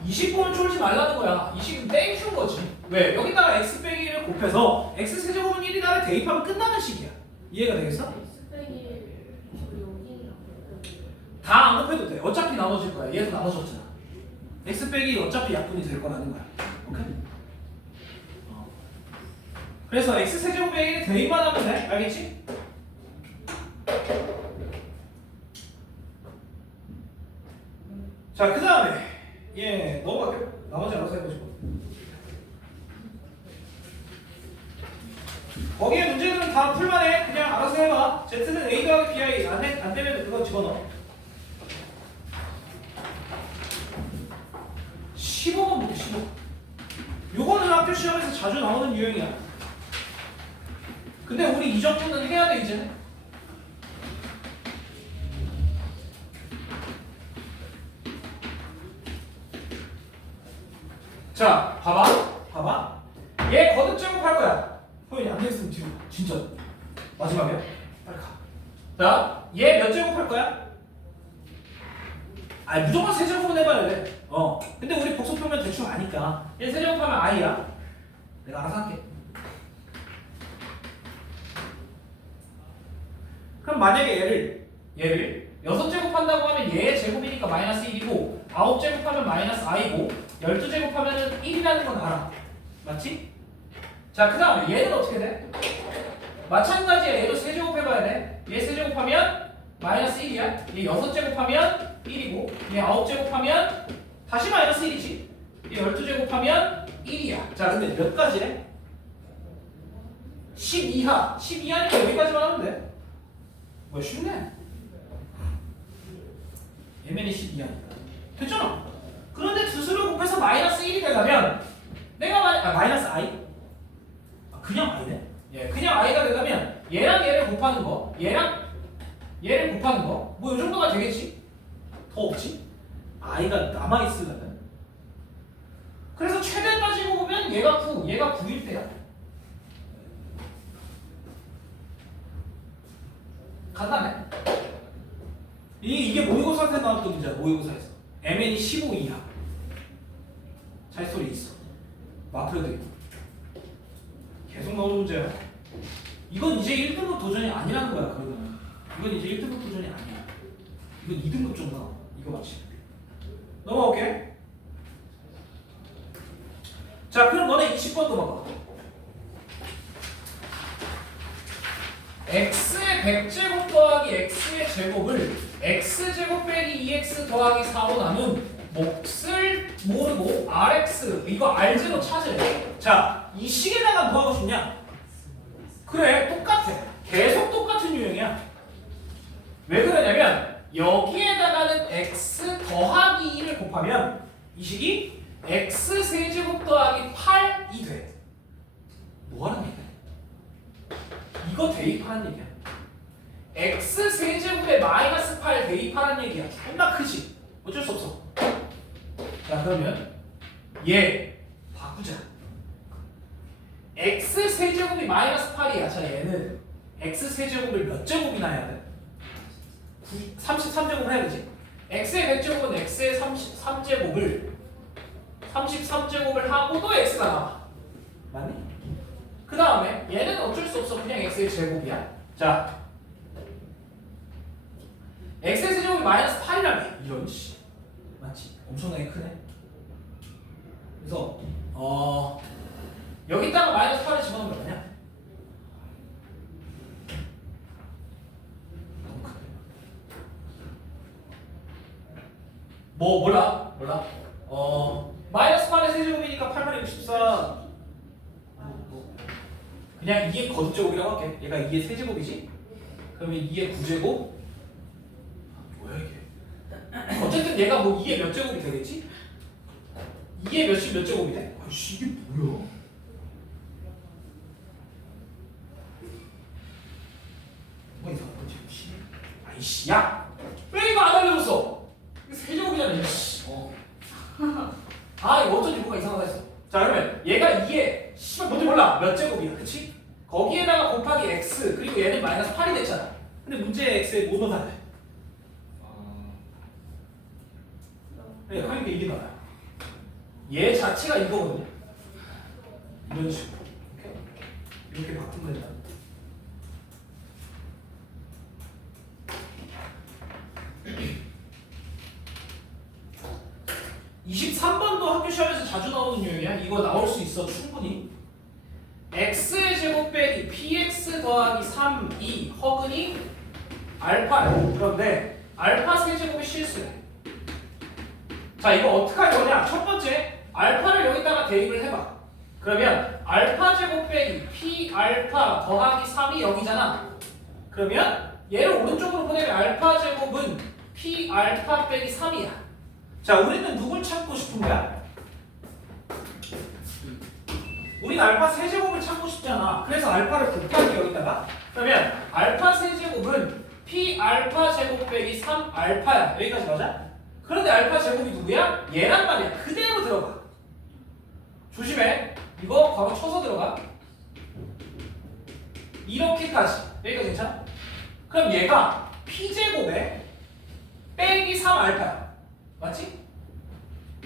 이 식 보면 쫄지 말라는 거야. 이 식은 땡큐인 거지. 왜? 여기다가 x 빼기 1을 곱해서 x 세제곱은 1이다를 대입하면 끝나는 식이야. 이해가 되겠어? 다 안 곱해도 돼. 어차피 나눠질 거야. 얘도 나눠졌잖아. x 빼기 1 어차피 약분이 될 거라는 거야. 오케이? 그래서 x 세제곱에 1을 대입만 하면 돼. 알겠지? 자, 그 다음에 예, 넘어갈게요. 나머지 알아서 해보시고. 거기에 문제들은 다 풀만해. 그냥 알아서 해봐. Z는 A 더하기 BI 안 되면 그거 집어넣어. 15번 보고 15. 요거는 학교 시험에서 자주 나오는 유형이야. 근데 우리 이 정도는 해야 돼 이제는. 자, 봐봐. 얘 거듭 제곱할 거야. 호연이 안 되겠으면 뒤로. 진짜. 마지막이야. 빨리 가. 자, 얘 몇 제곱할 거야? 아, 무조건 세제곱은 해봐야 돼. 근데 우리 복소표면 대충 아니까. 얘 세제곱하면 i야. 내가 알아서 할게. 그럼 만약에 얘를 6제곱한다고 하면 얘의 제곱이니까 마이너스 1이고 9제곱하면 마이너스 i고 12제곱하면 1이라는 건 알아. 맞지? 자, 그 다음에 얘는 어떻게 돼? 마찬가지야. 얘도 세제곱 해봐야 돼. 얘 세제곱하면 마이너스 1이야. 얘 6제곱하면 1이고 얘 9제곱하면 다시 마이너스 1이지. 얘 12제곱하면 1이야. 자, 근데 몇 가지래? 12하. 12하니까 여기까지만 하면 돼. 뭐야, 쉽네. 얘면이 12하니까. 됐잖아. 그런데 두 수를 곱해서 마이너스 1이 되려면 내가 마이너스 i? 그냥 i네? 예, 그냥 i가 되려면 얘랑 얘를 곱하는 거, 얘랑 얘를 곱하는 거, 뭐 이 정도가 되겠지? 더 없지? i가 남아있으려면. 그래서 최대 따지고 보면 얘가 9, 얘가 9일 때야. 간단해. 이게 모의고사에서 나왔던 문제야. 모의고사에서 MN이 15 이하. 찰소리 있어. 마크에도 있고. 계속 나오는 문제야. 이건 이제 1등급 도전이 아니라는 거야. 그러면 이건 이제 1등급 도전이 아니야. 이건 2등급 정도 나와. 이거 맞지? 넘어갈게. 자, 그럼 너네 20번도 봐봐. x의 100제곱 더하기 x의 제곱을 x제곱 빼기 2x 더하기 4로 나눈 몫을 모르고 rx 이거 r제로 찾으래. 자, 이 식에다가 뭐 하고 싶냐? 그래, 똑같아. 계속 똑같은 유형이야. 왜 그러냐면 여기에다가는 x 더하기 2를 곱하면 이 식이 x 세제곱 더하기 8이 돼. 뭐 하는 얘기야? 이거 대입하는 얘기야. x 세제곱에 마이너스 8 대입하는 얘기야. 존나 크지? 어쩔 수 없어. 자, 그러면 얘 바꾸자. x 세제곱이 마이너스 8이야. 자, 얘는 x 세제곱을 몇 제곱이나 해야 돼? 33제곱을 해야 되지. x의 100제곱은 x의 33제곱을 하고도 x가 나와. 맞니? 그 다음에 얘는 어쩔 수 없어. 그냥 x의 제곱이야. 자, x의 세제곱이 마이너스 8이라며. 이런 씨. 맞지? 엄청나게 크네. 그래서 여기다가 마이너스 8을 집어넣으면 뭐냐? 너무 크네. 몰라? 마이너스 8의 세제곱이니까 8분의 64. 그냥 2의 거듭제곱이라고 할게. 얘가 2의 세제곱이지? 그러면 2의 9제곱? 뭐야 이게? 어쨌든 얘가 뭐 2의 몇 제곱이 되겠지? 2의 몇 제곱이 돼? 아이씨 이게 뭐야? 뭐가 이상한 거지? 아이씨 야! 왜 이거 안 알려줬어? 이거 세제곱이잖아 이씨. 아 이거 어쩐지 뭐가 이상하다 했어. 자 그러면 얘가 2의 씨발 뭔지 몰라 몇 제곱이야 그치? 거기에다가 곱하기 x 그리고 얘는 마이너스 8이 됐잖아. 근데 문제의 x에 뭐 넣어야 돼? 네, 그러니까 이게 나와요. 얘 자체가 이거거든요. 이런 식으로 이렇게 바꾸면 된다. (23번도) 학교 시험에서 자주 나오는 유형이야. 이거 나올 수 있어 충분히. x의 제곱 빼기 px 더하기 3이 허근이 알파. 그런데 알파 세제곱이 실수래. 자 이거 어떻게 할 거냐? 첫 번째 알파를 여기다가 대입을 해봐. 그러면 알파 제곱 빼기 p 알파 더하기 3이 0이잖아. 그러면 얘를 오른쪽으로 보내면 알파 제곱은 p 알파 빼기 3이야. 자 우리는 누굴 찾고 싶은 거야? 우리는 알파 세제곱을 찾고 싶잖아. 그래서 알파를 곱하기 여기다가. 그러면 알파 세제곱은 p 알파 제곱 빼기 3 알파야. 여기까지 맞아? 그런데 알파 제곱이 누구야? 얘란 말이야. 그대로 들어가. 조심해. 이거 바로 쳐서 들어가. 이렇게까지. 여기까지 괜찮아? 그럼 얘가 p제곱에 빼기 3 알파야. 맞지?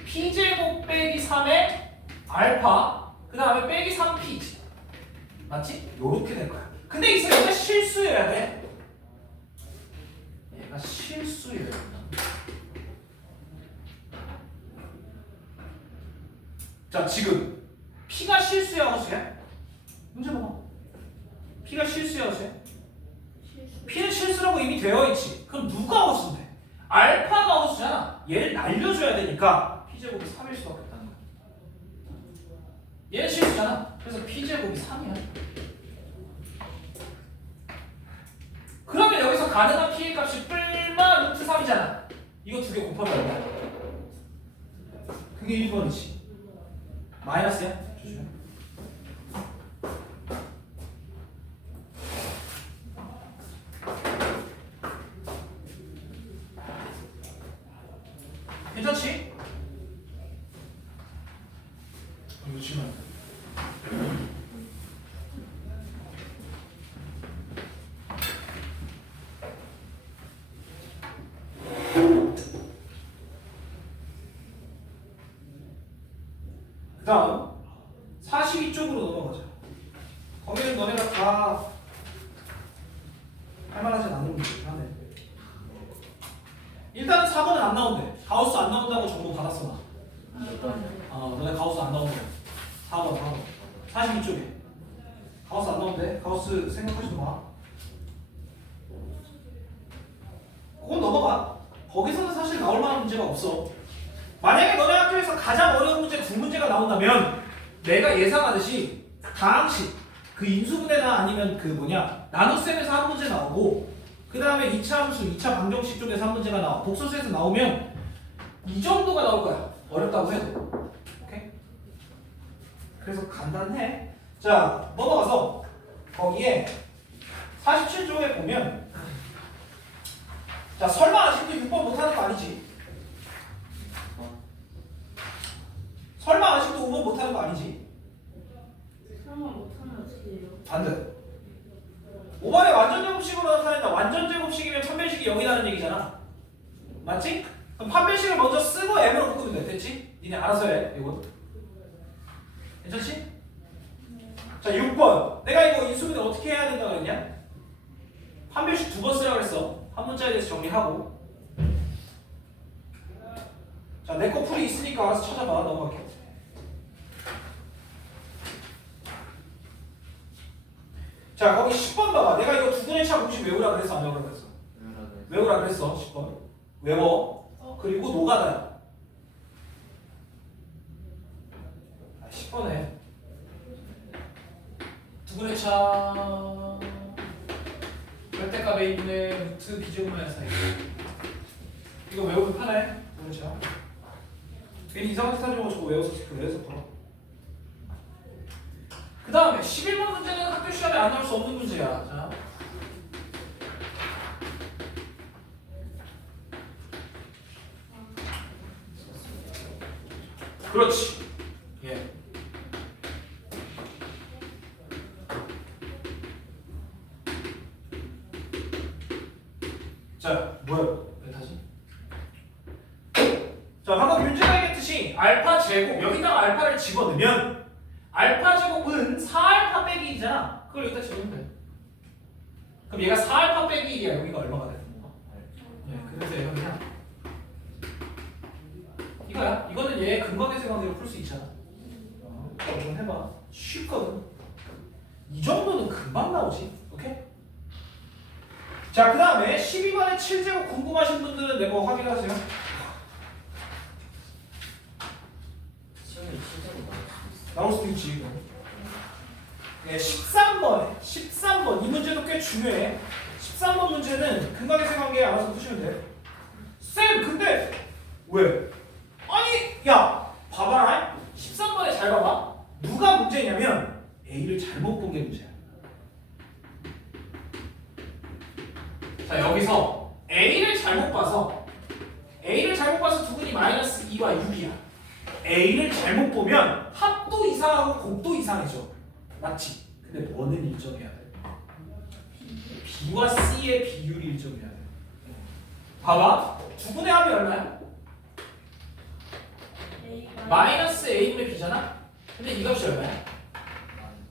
p제곱 빼기 3의 알파 그 다음에 빼기 3p지. 맞지? 요렇게 될 거야. 근데 이제 얘가 실수여야 돼. 얘가 실수여야 돼. 자 지금 P가 실수야 허수야? 문제 봐봐. P가 실수야 허수야? P는 실수라고 이미 되어 있지. 그럼 누가 허수인데? 알파가 허수잖아. 얘를 날려줘야 되니까 P제곱이 3일 수밖에 없다는 거야. 얘는 실수잖아. 그래서 P제곱이 3이야. 그러면 여기서 가능한 P의 값이 뿔마 루트 3이잖아. 이거 두 개 곱하면 얼마야? 그게 1번이지. 마이너스야? 조심해. 괜찮지? 이거 지금 그 다음 42쪽으로 넘어가자. 거기는 너네가 다 할만하지 않은 문제긴 하네. 일단은 4번은 안 나온대. 가우스 안 나온다고 정보 받았어 나. 너네 가우스 안 나온대. 4번 42쪽에 가우스 안 나온대. 가우스 생각하지도 마. 그건 넘어가. 거기서는 사실 나올 만한 문제가 없어. 만약에 너네 학교에서 가장 어려운 문제 두 문제가 나온다면 내가 예상하듯이 다항식 그 인수분해나 아니면 그 나눗셈에서 한 문제 나오고 그 다음에 2차 함수, 2차 방정식 쪽에서 한 문제가 나와. 복소수에서 나오면 이 정도가 나올 거야. 어렵다고 해도. 오케이? 그래서 간단해. 자 넘어가서 거기에 47조에 보면 자 설마 아직도 6번 못하는 거 아니지? 설마 아직도 5번 못하는 거 아니지? 설마 못하면 어떻게 해요? 반대. 5번에 완전 제곱식으로 나타낸다. 완전 제곱식이면 판별식이 0이라는 얘기잖아. 맞지? 그럼 판별식을 먼저 쓰고 m으로 바꾸면 돼. 됐지? 니네 알아서 해. 이거. 괜찮지? 자, 6번. 내가 이거 인수분해 어떻게 해야 된다고 그랬냐? 판별식 2번 쓰라고 그랬어. 한 문자에 대해서 정리하고. 자, 내 거 풀이 있으니까 알아서 찾아봐. 넘어갈게. 자, 거기 10번 봐봐. 내가 이거 두분의 차 공식 외우라 그랬어, 안 외우라 그랬어? 외우라 그랬어. 10번. 외워. 그리고 노가다야. 10번에 두분의 차 절대값의 2분의 루트 비제곱만의 사이. 이거 외우면 편해. 두분의 차. 괜히 이상한 짓 하지 말고 저거 외워서 풀어. 그 다음에 11번 문제는 학교 시간에 안 나올 수 없는 문제야. 자. 그렇지. 예. 자, 뭐야? 왜 타지? 자, 방금 윤재가 얘기했듯이 알파 제곱 여기다가 알파를 집어넣으면 알파 제곱은 4알파 빼기 1이잖아. 그걸 여기다 집어넣으면 돼. 그럼 얘가 4알파 빼기 1이야. 여기가 얼마가 돼? 네, 그래서 얘가 그냥 이거야. 이거는 얘 근각의 관계로 풀 수 있잖아. 좀 해봐. 쉽거든. 이 정도는 금방 나오지. 오케이? 자, 그 다음에 12번에 7제곱 궁금하신 분들은 내 거 확인하세요. 나올 수도 있지. 이거. 네, 13번 이 문제도 꽤 중요해. 13번 문제는 근각의 관계 알아서 푸시면 돼. 쌤, 근데 왜? 아니, 야, 봐봐라. 13번에 잘 봐봐. 누가 문제냐면 A를 잘못 본 게 문제야. 자, 여기서 A를 잘못 봐서 두근이 마이너스 2와 6이야. A를 잘못 보면 합도 이상하고 곱도 이상해져. 맞지? 근데 뭐는 일정해야 돼? B와 C의 비율이 일정해야 돼. 봐봐. 두근의 합이 얼마야? 마이너스 A분의 B잖아? 근데 이 값이 얼마야?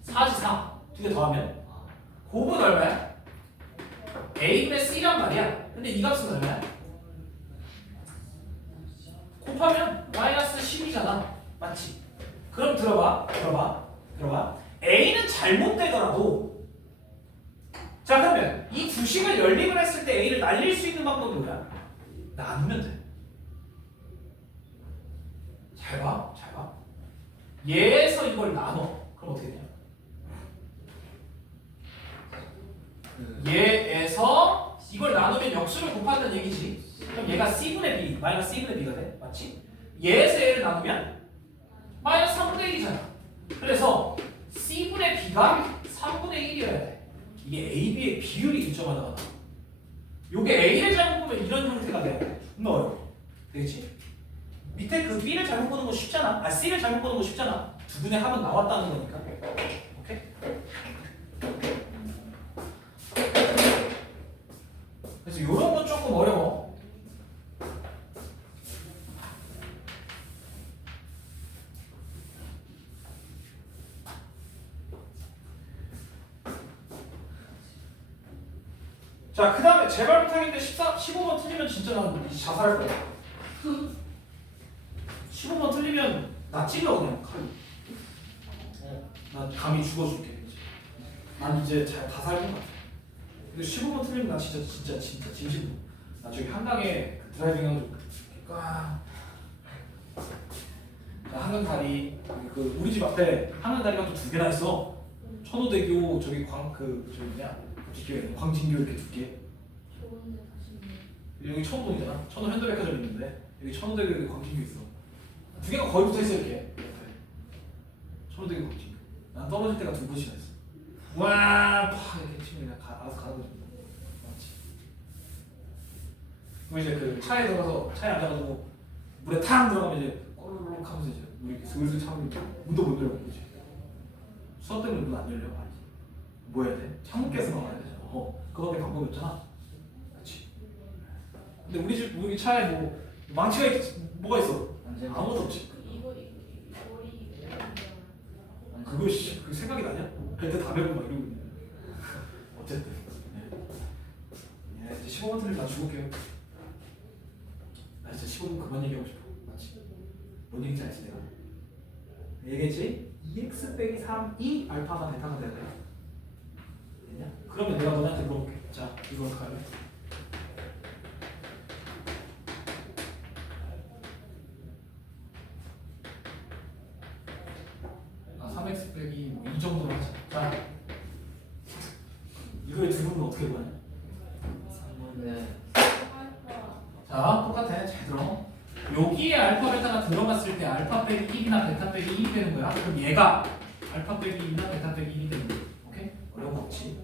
4지 4. 두 개 더하면? 곱은 얼마야? A분의 C란 말이야. 근데 이 값은 얼마야? 곱하면 마이너스 10이잖아. 맞지? 그럼 들어봐. A는 잘못되더라도 자, 그러면 이 두 식을 연립을 했을 때 A를 날릴 수 있는 방법이 뭐야? 나누면 돼. 잘 봐. 얘에서 이걸 나눠. 그럼 어떻게 되냐? 얘에서 이걸 나누면 역수를 곱한다는 얘기지. 그럼 얘가 C분의 B, 마이너스 C분의 B가 돼. 맞지? 얘에서 얘를 나누면 마이너스 3분의 1이잖아. 그래서 C분의 B가 3분의 1이어야 돼. 이게 A, B의 비율이 일정하다가 요게 A를 잘못 보면 이런 형태가 돼. 존나 어려워. 되겠지? 밑에 그 B를 잘못 보는 거 쉽잖아. C를 잘못 보는 거 쉽잖아. 두 분의 합은 나왔다는 거니까. 오케이? 그래서 이런 건 조금 어려워. 자, 그 다음에 제발 부탁인데 15번 틀리면 진짜 난 자살할 거야. 15번 틀리면 나 찔러 그냥 칼로. 나 감히 죽어줄게. 난 이제 다 살고 것 같아. 근데 15번 틀리면 나 진짜 진심으로. 나 저기 한강에 그 드라이빙 해가지고 꽉. 한강 다리 그 우리 집 앞에 한강 다리가 또 2개나 있어. 천호대교 저기 저기 뭐냐 기회 광진교 이렇게 2개. 좋은데 다시. 여기 천호동이잖아. 천호 현대백화점 있는데 여기 천호대교 광진교 있어. 2개가 거의 붙어 있어 이렇게. 천호대교 광진교. 난 떨어질 때가 2번씩이나 있어. 와, 팍 이렇게 치면 그냥 알아서 가는 거지. 맞지? 그럼 이제 그 차에 들어가서 차에 앉아가지고 물에 탕 들어가면 이제 꼬르륵 하면서 이제 우리 이렇게 슬슬 창문 문도 못 열고 있지. 수업 때문에 문 안 열려. 아니. 뭐 해야 돼? 창문 깨서 나와야 돼. 그거밖에 방법이 없잖아. 그렇지. 근데 우리 차에 뭐 망치가 뭐가 있어? 아무것도 없지. 이거 머리 그거 그 생각이 나냐? 벨트 다 매고 막 이러고 있네. 어쨌든. 예, 이제 15분을 다 죽을게요. 나 진짜 15분 그만 얘기하고 싶어. 맞지? 뭔 얘기인지 알지 내가? 얘기했지? 2x 빼기 3이 알파가 베타가 돼야 돼. 됐냐? 그러면 내가 너네한테 물어볼게. 자, 이거 어떻게 할래? 아, 3x 빼기 뭐이 정도로 하자. 자, 이거의 두 분은 어떻게 보냐? 3분은 자, 똑같아. 잘 들어. 여기에 알파 베타가 들어갔을 때 알파 빼기 1이나 베타 빼기 1이 되는 거야. 그럼 얘가 알파 빼기 2나 베타 빼기 1이 되는 거야. 오케이? 어려운 거 없지?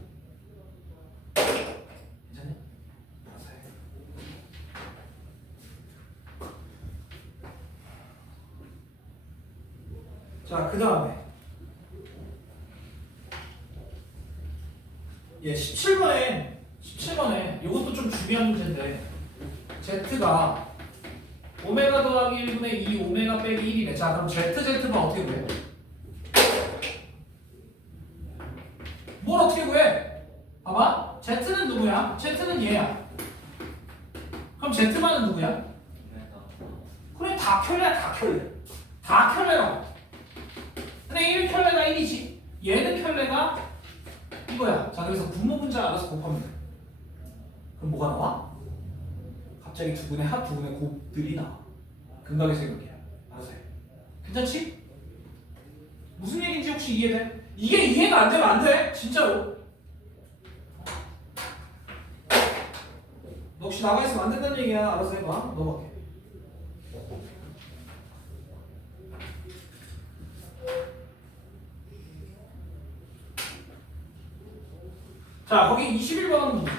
괜찮니? 알아서 해. 자, 그 다음에 예, 17번에 이것도 좀 중요한 문제인데 Z가 오메가 더하기 1분의 2 오메가 빼기 1이네. 자, 그럼 ZZ가 어떻게 구해? 뭘 어떻게 구해? 봐봐. Z는 누구야? Z는 얘야. 그럼 Z만은 누구야? 그래, 다 켤레야, 다 켤레. 다 켤레라고. 근데 1 켤레가 1이지. 얘는 켤레가 이거야. 자, 그래서 분모 분자 알아서 곱하면 돼. 그럼 뭐가 나와? 갑자기 두 분의 합, 두 분의 곱들이 나와. 근각의 세력이야. 알아서 해. 괜찮지? 무슨 얘기인지 혹시 이해돼? 이게 이해가 안 되면 안 돼. 진짜로. 너 혹시 나가 있으면 안 된다는 얘기야. 알아서 해봐. 넘어갈게. 자, 거기 21번 문제.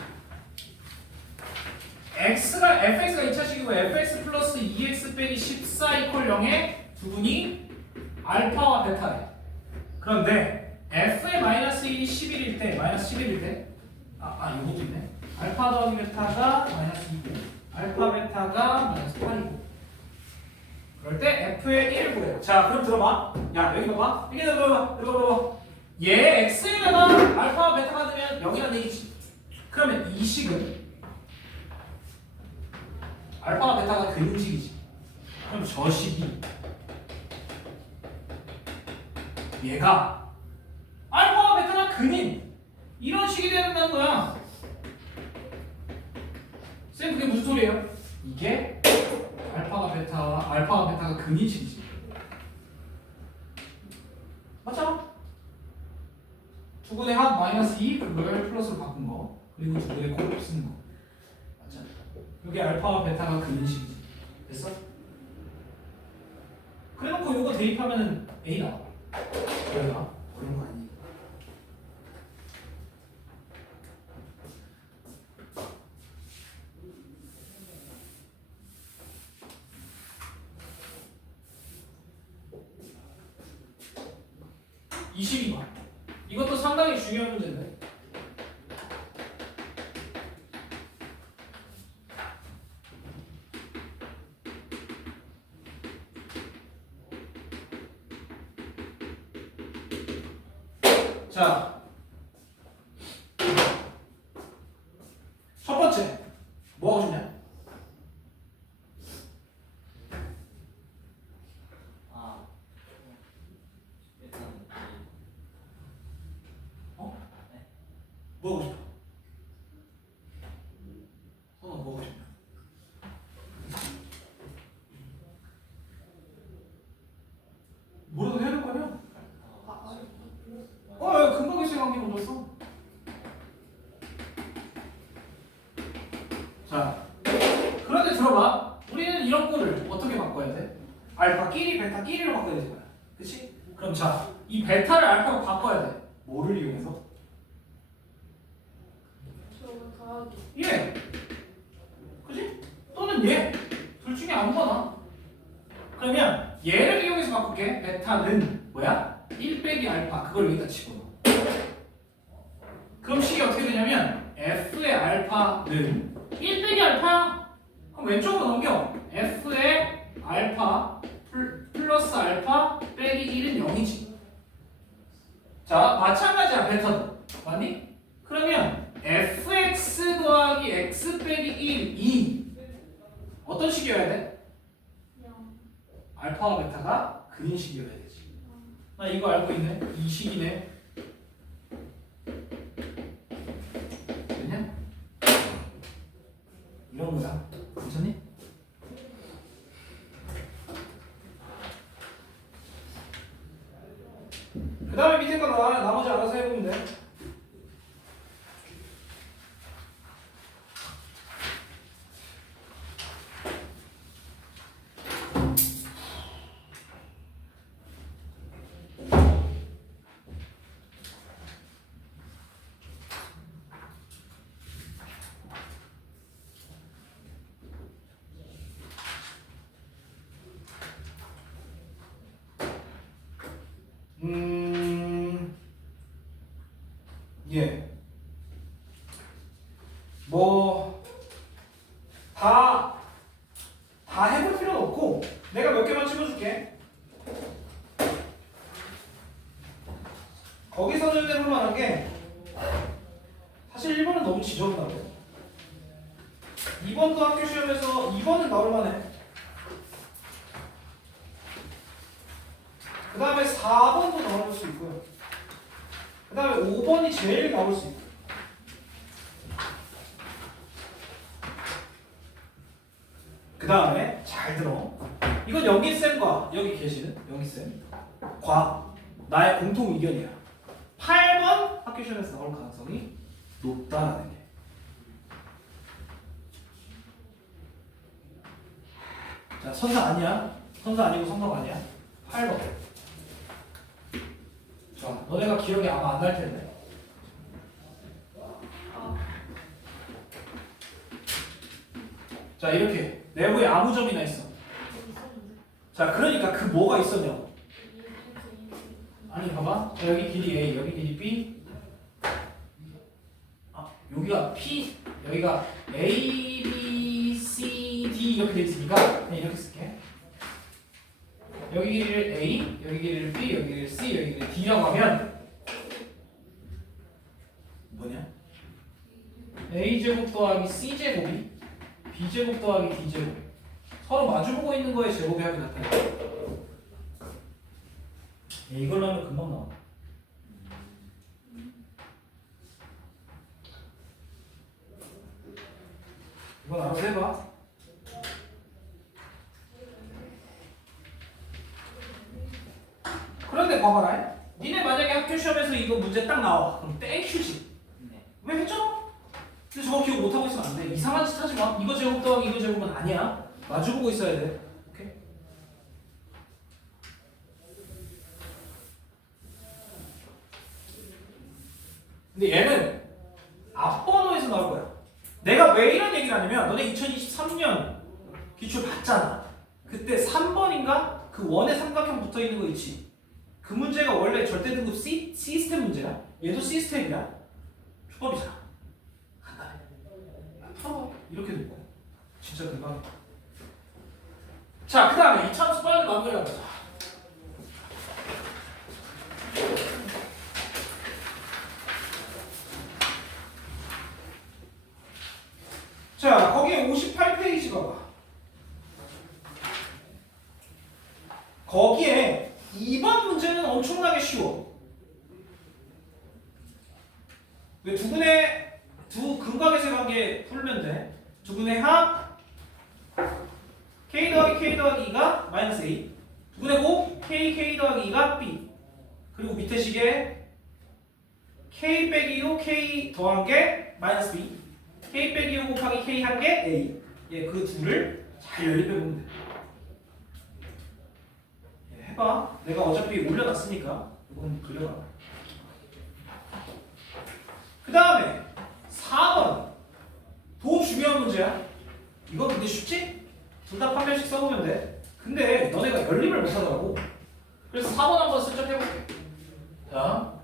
fx가 2차식이고 fx 플러스 2x 빼기 14 이퀄 0에 두 분이 알파와 베타래. 그런데 f의 마이너스 1이 11일 때, 마이너스 11일 때, 이것도 있네. 알파 더하기 베타가 마이너스 2고, 알파 베타가 마이너스 8이고. 그럴 때 f의 1을 구해요. 자, 그럼 들어봐. 야, 여기 봐봐. 이게 들어봐. 얘 x에다가 알파와 베타가 되면 0이라는 얘기지. 그러면 이 식은 알파와 베타가 근식이지. 그럼 저 식이 얘가 알파와 베타가 근인 이런 식이 된다는 거야. 쌤, 그게 무슨 소리예요? 이게 알파와 베타가 근인 식이지. 맞죠? 두 분의 합 마이너스 2 그걸 플러스로 바꾼 거, 그리고 두 분의 곱을 쓰는 거. 맞죠? 이게 알파와 베타가 근식이지. 됐어? 그래놓고 이거 대입하면은 A 나와. 그래가 어려운 거 아니니? 이것도 상당히 중요한 문제인데. 자, 첫 번째 뭐 하고 싶냐? 일단 뭐 하고 싶어? 선아 뭐 하고 싶냐? 뭐라도 해야 될 거 아니야? 야, 금방 시간 게 묻었어. 자, 그런데 들어봐. 우리는 이런 거를 어떻게 바꿔야 돼? 알파끼리 베타끼리로 바꿔야 되는 거야. 그치? 그럼 자, 이 베타를 알파로 바꿔야 돼. 뭐를 이용해서? 저거 더하기. 얘. 그치? 또는 얘. 둘 중에 아무거나. 그러면 얘를 이용해서 바꿀게. 베타는 뭐야? 1 빼기 알파 그걸 여기다 집어넣어. 그럼 식이 어떻게 되냐면 f의 알파는 1 빼기 알파 그럼 왼쪽으로 넘겨. f의 알파 플러스 알파 빼기 1은 0이지. 자 마찬가지야 베타도 맞니? 그러면 fx 더하기 x 빼기 1, 2 어떤 식이어야 돼? 알파와 베타가 그린 식이어야 되지. 나 이거 알고 있네. 이 식이네. 됐냐? 이런 거야. 괜찮니? 그 다음에 밑에 거 나머지 알아서 해보면 돼. 예. 뭐, 다 해볼 필요는 없고, 내가 몇 개만 찍어줄게. 거기서는 해볼 만한 게, 사실 1번은 너무 지저분하고, 2번도 학교 시험에서 2번은 나올 만해. 그 다음에 4번도 나올 수 있고요. 그 다음에 5번이 제일 나올 수 있고. 그 다음에 잘 들어. 이건 영희쌤과 여기 계시는 영희쌤과 나의 공통 의견이야. 8번 학교 시험에서 나올 가능성이 높다라는 게. 자, 선상 아니야. 선상 아니고 성성 아니야. 8번. 자, 너네가 기억이 아마 안 날 텐데. 자, 이렇게 내부에 아무 점이나 있어. 자, 그러니까 그 뭐가 있었냐고. 아니, 봐봐. 자, 여기 길이 A, 여기 길이 B. 아, 여기가 P, 여기가 A, B, C, D 이렇게 돼 있으니까 그냥 이렇게 쓸게. 여기 길이를 A, 여기 길이를 B, 여기 길이를 C, 여기 길이를 D라고 하면 뭐냐? A제곱 더하기 C제곱이 B제곱 더하기 D제곱 서로 마주보고 있는 거에 제곱의 합이 나타나. 이걸로 하면 금방 나와. 이건 알아서 해봐. 그런데 봐봐라. 니네 만약에 학교 시험에서 이거 문제 딱 나와. 그럼 땡큐지. 왜 했잖아? 근데 저거 기억 못하고 있으면 안 돼. 이상한 짓 하지 마. 이거 제곱 더하기 이거 제곱은 아니야. 마주보고 있어야 돼. 오케이? 근데 얘는 앞번호에서 나올 거야. 내가 왜 이런 얘기를 하냐면 너네 2023년 기출 봤잖아. 그때 3번인가? 그 원의 삼각형 붙어 있는 거 있지. 그 문제가 원래 절대 등급 C스텝 문제야. 얘도 C스텝이야. 초밥이잖아. 간단해. 풀어. 이렇게 놓고. 진짜 금방. 자, 그 다음에 이차함수 빨리 마무리하자. 자, 거기에 58페이지 봐봐. 거기에 2번 문제는 엄청나게 쉬워. 왜 두 근각에서 관계 풀면 돼. 두 분의 합 k 더하기 k 더하기 2가 마이너스 a. 두 분의 곱 k 더하기 2가 b. 그리고 밑에 식에 k 빼기 5 k 더한 게 마이너스 b. k 빼기 5 곱하기 k 한 게 a. 예, 그 둘을 잘 연립해보면 돼. 예, 해봐. 내가 어차피 올려놨으니까 이건 그려봐. 그 다음에 4번 더 중요한 문제야. 이건 근데 쉽지? 둘 다 판별식 써보면 돼. 근데 너네가 연립을 못하더라고. 그래서 4번 한번 슬쩍 해볼게. 자,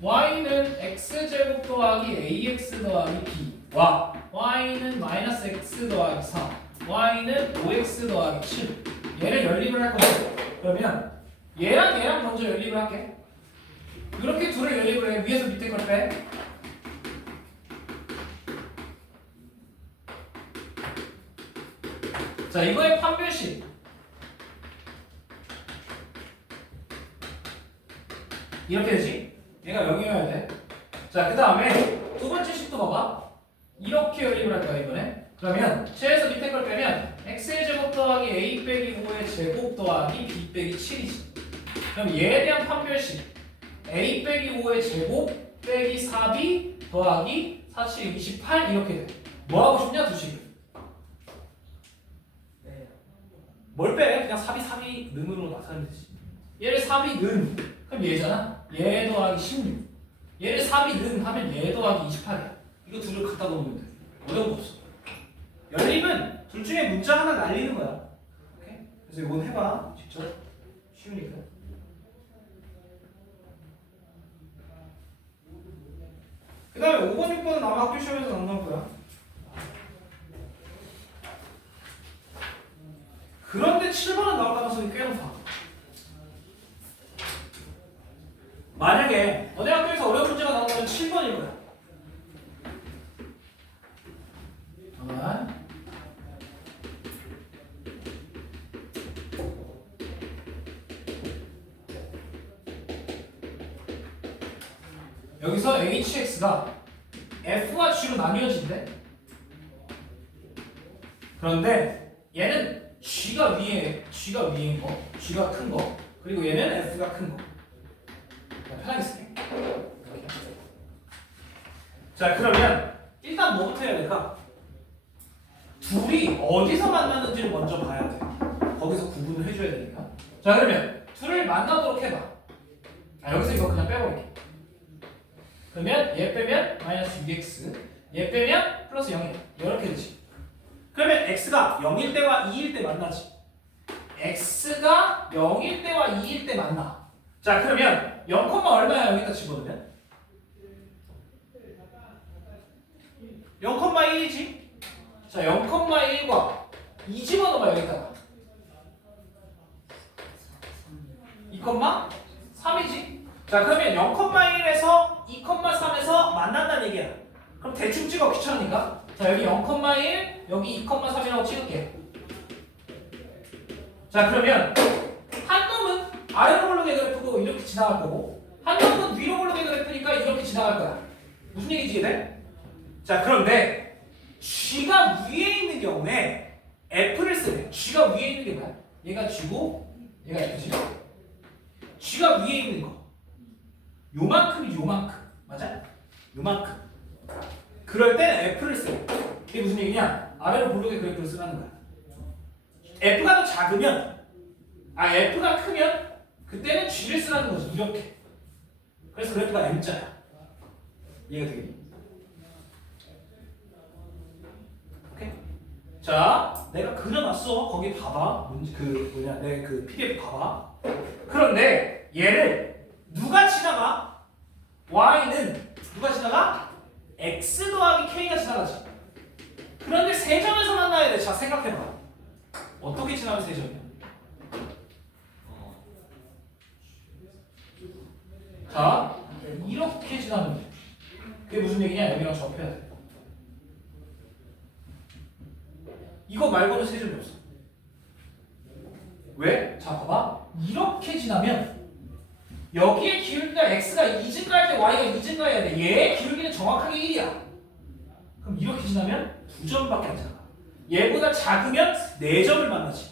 y는 x제곱 더하기 ax 더하기 b. 와, y는 마이너스 x 더하기 4. y는 5x 더하기 7. 얘를 연립을 할 거야. 그러면 얘랑 먼저 연립을 할게. 이렇게 둘을 연립을 해. 위에서 밑에 걸 빼. 자, 이거의 판별식. 이렇게 되지? 얘가 0이어야 돼. 자, 그 다음에 두 번째 식도 봐봐. 이렇게 연립을 할 거야, 이번에. 그러면 최에서 밑에 걸 빼면 x의 제곱 더하기 a 빼기 5의 제곱 더하기 b 빼기 7이지. 그럼 얘에 대한 판별식 a 빼기 5의 제곱 빼기 4b 더하기 4, 7, 28 이렇게 돼. 뭐 하고 싶냐, 두 식을. 빼요. 뭘 빼? 그냥 4b 는으로 나타내면 되지. 얘를 4b 는 그럼 얘잖아. 얘 더하기 16. 얘를 4b 는 하면 얘 더하기 28이야. 이거 둘을 갖다 놓으면 돼. 어려운 거 없어. 연립은 둘 중에 문자 하나 날리는 거야. 오케이? 그래서 이건 해봐. 직접. 쉬우니까. 그 다음에 5번, 6번은 아마 학교 시험에서 안 나올 거야. 그런데 7번은 나올 가능성이 꽤 높아. 만약에 너네 학교에서 어려운 문제가 나오면 7번일 거야. 잠깐만. 여기서 hx가 f와 g로 나뉘어진대. 그런데 얘는 g가 위인 거, g가 큰 거, 그리고 얘는 f가 큰 거. 편하게 쓸게. 자, 그러면 일단 뭐부터 해야 될까? 둘이 어디서 만나는지를 먼저 봐야 돼. 거기서 구분을 해줘야 되니까. 자, 그러면 둘을 만나도록 해봐. 여기서 이거 그냥 빼버릴게. 그러면 얘 빼면 마이너스 6x, 얘 빼면 플러스 0이야. 이렇게 되지. 그러면 x가 0일 때와 2일 때 만나지. x가 0일 때와 2일 때 만나. 자, 그러면 0, 얼마야? 여기다 집어넣으면 0,1이지. 자, 0,1과 2 집어넣어봐. 여기다가 2,3이지. 자, 그러면 0,1에서 2,3에서 만난다는 얘기야. 그럼 대충 찍어, 귀찮으니까. 자, 여기 0,1, 여기 2,3이라고 찍을게. 자, 그러면 한 놈은 아래로 볼록의 그래프고 이렇게 지나갈 거고, 한 놈은 위로 볼록의 그래프니까 이렇게 지나갈 거야. 무슨 얘기인지 이해돼? 자, 그런데 G가 위에 있는 경우에 F를 쓰래. G가 위에 있는 게 뭐야? 얘가 G고 얘가 F지. G가 위에 있는 거 요만큼이지. 요만큼. 맞아? 요만큼. 그럴 땐 F를 써. 이게 무슨 얘기냐? 아래로 볼록의 그래프를 쓰라는 거야. F가 더 작으면, F가 크면 그때는 G를 쓰라는 거지. 이렇게. 그래서 그래프가 M자야. 이해가 되겠니? 오케이? 자, 내가 그려놨어. 거기 봐봐. 문제 내 그 PDF 봐봐. 그런데 얘를 누가 지나가? Y는 누가 지나가? X 더하기 K가 지나가지. 그런데 세점에서 만나야 돼. 자, 생각해봐. 어떻게 지나면 세점이야? 자, 이렇게 지나면 돼. 그게 무슨 얘기냐? 여기랑 접해야 돼. 이거 말고는 세점이 없어. 왜? 자, 봐봐. 이렇게 지나면 여기에 기울기가 x가 2 증가할 때 y가 2 증가해야 돼. 얘의 기울기는 정확하게 1이야. 그럼 이렇게 지나면 2점밖에 안 지나가. 얘보다 작으면 4점을 만나지.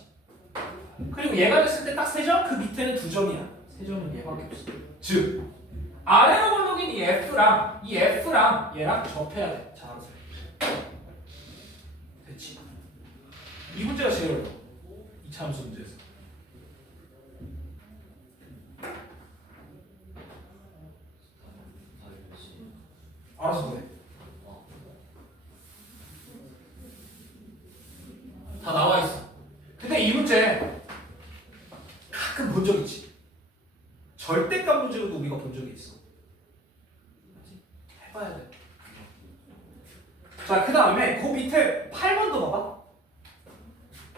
그리고 얘가 됐을 때 딱 3점? 그 밑에는 2점이야. 3점은 얘밖에 없어. 즉 아래로 볼록인 이 F랑 얘랑 접해야 돼. 자, 알아서 해. 됐지? 이 문제가 제일 어려워. 이 참수 문제에서. 알아서 해. 다 나와 있어. 근데 이 문제 가끔 본 적 있지. 거 본 적이 있어. 해봐야 돼. 자, 그 다음에 그 밑에 8번도 봐봐.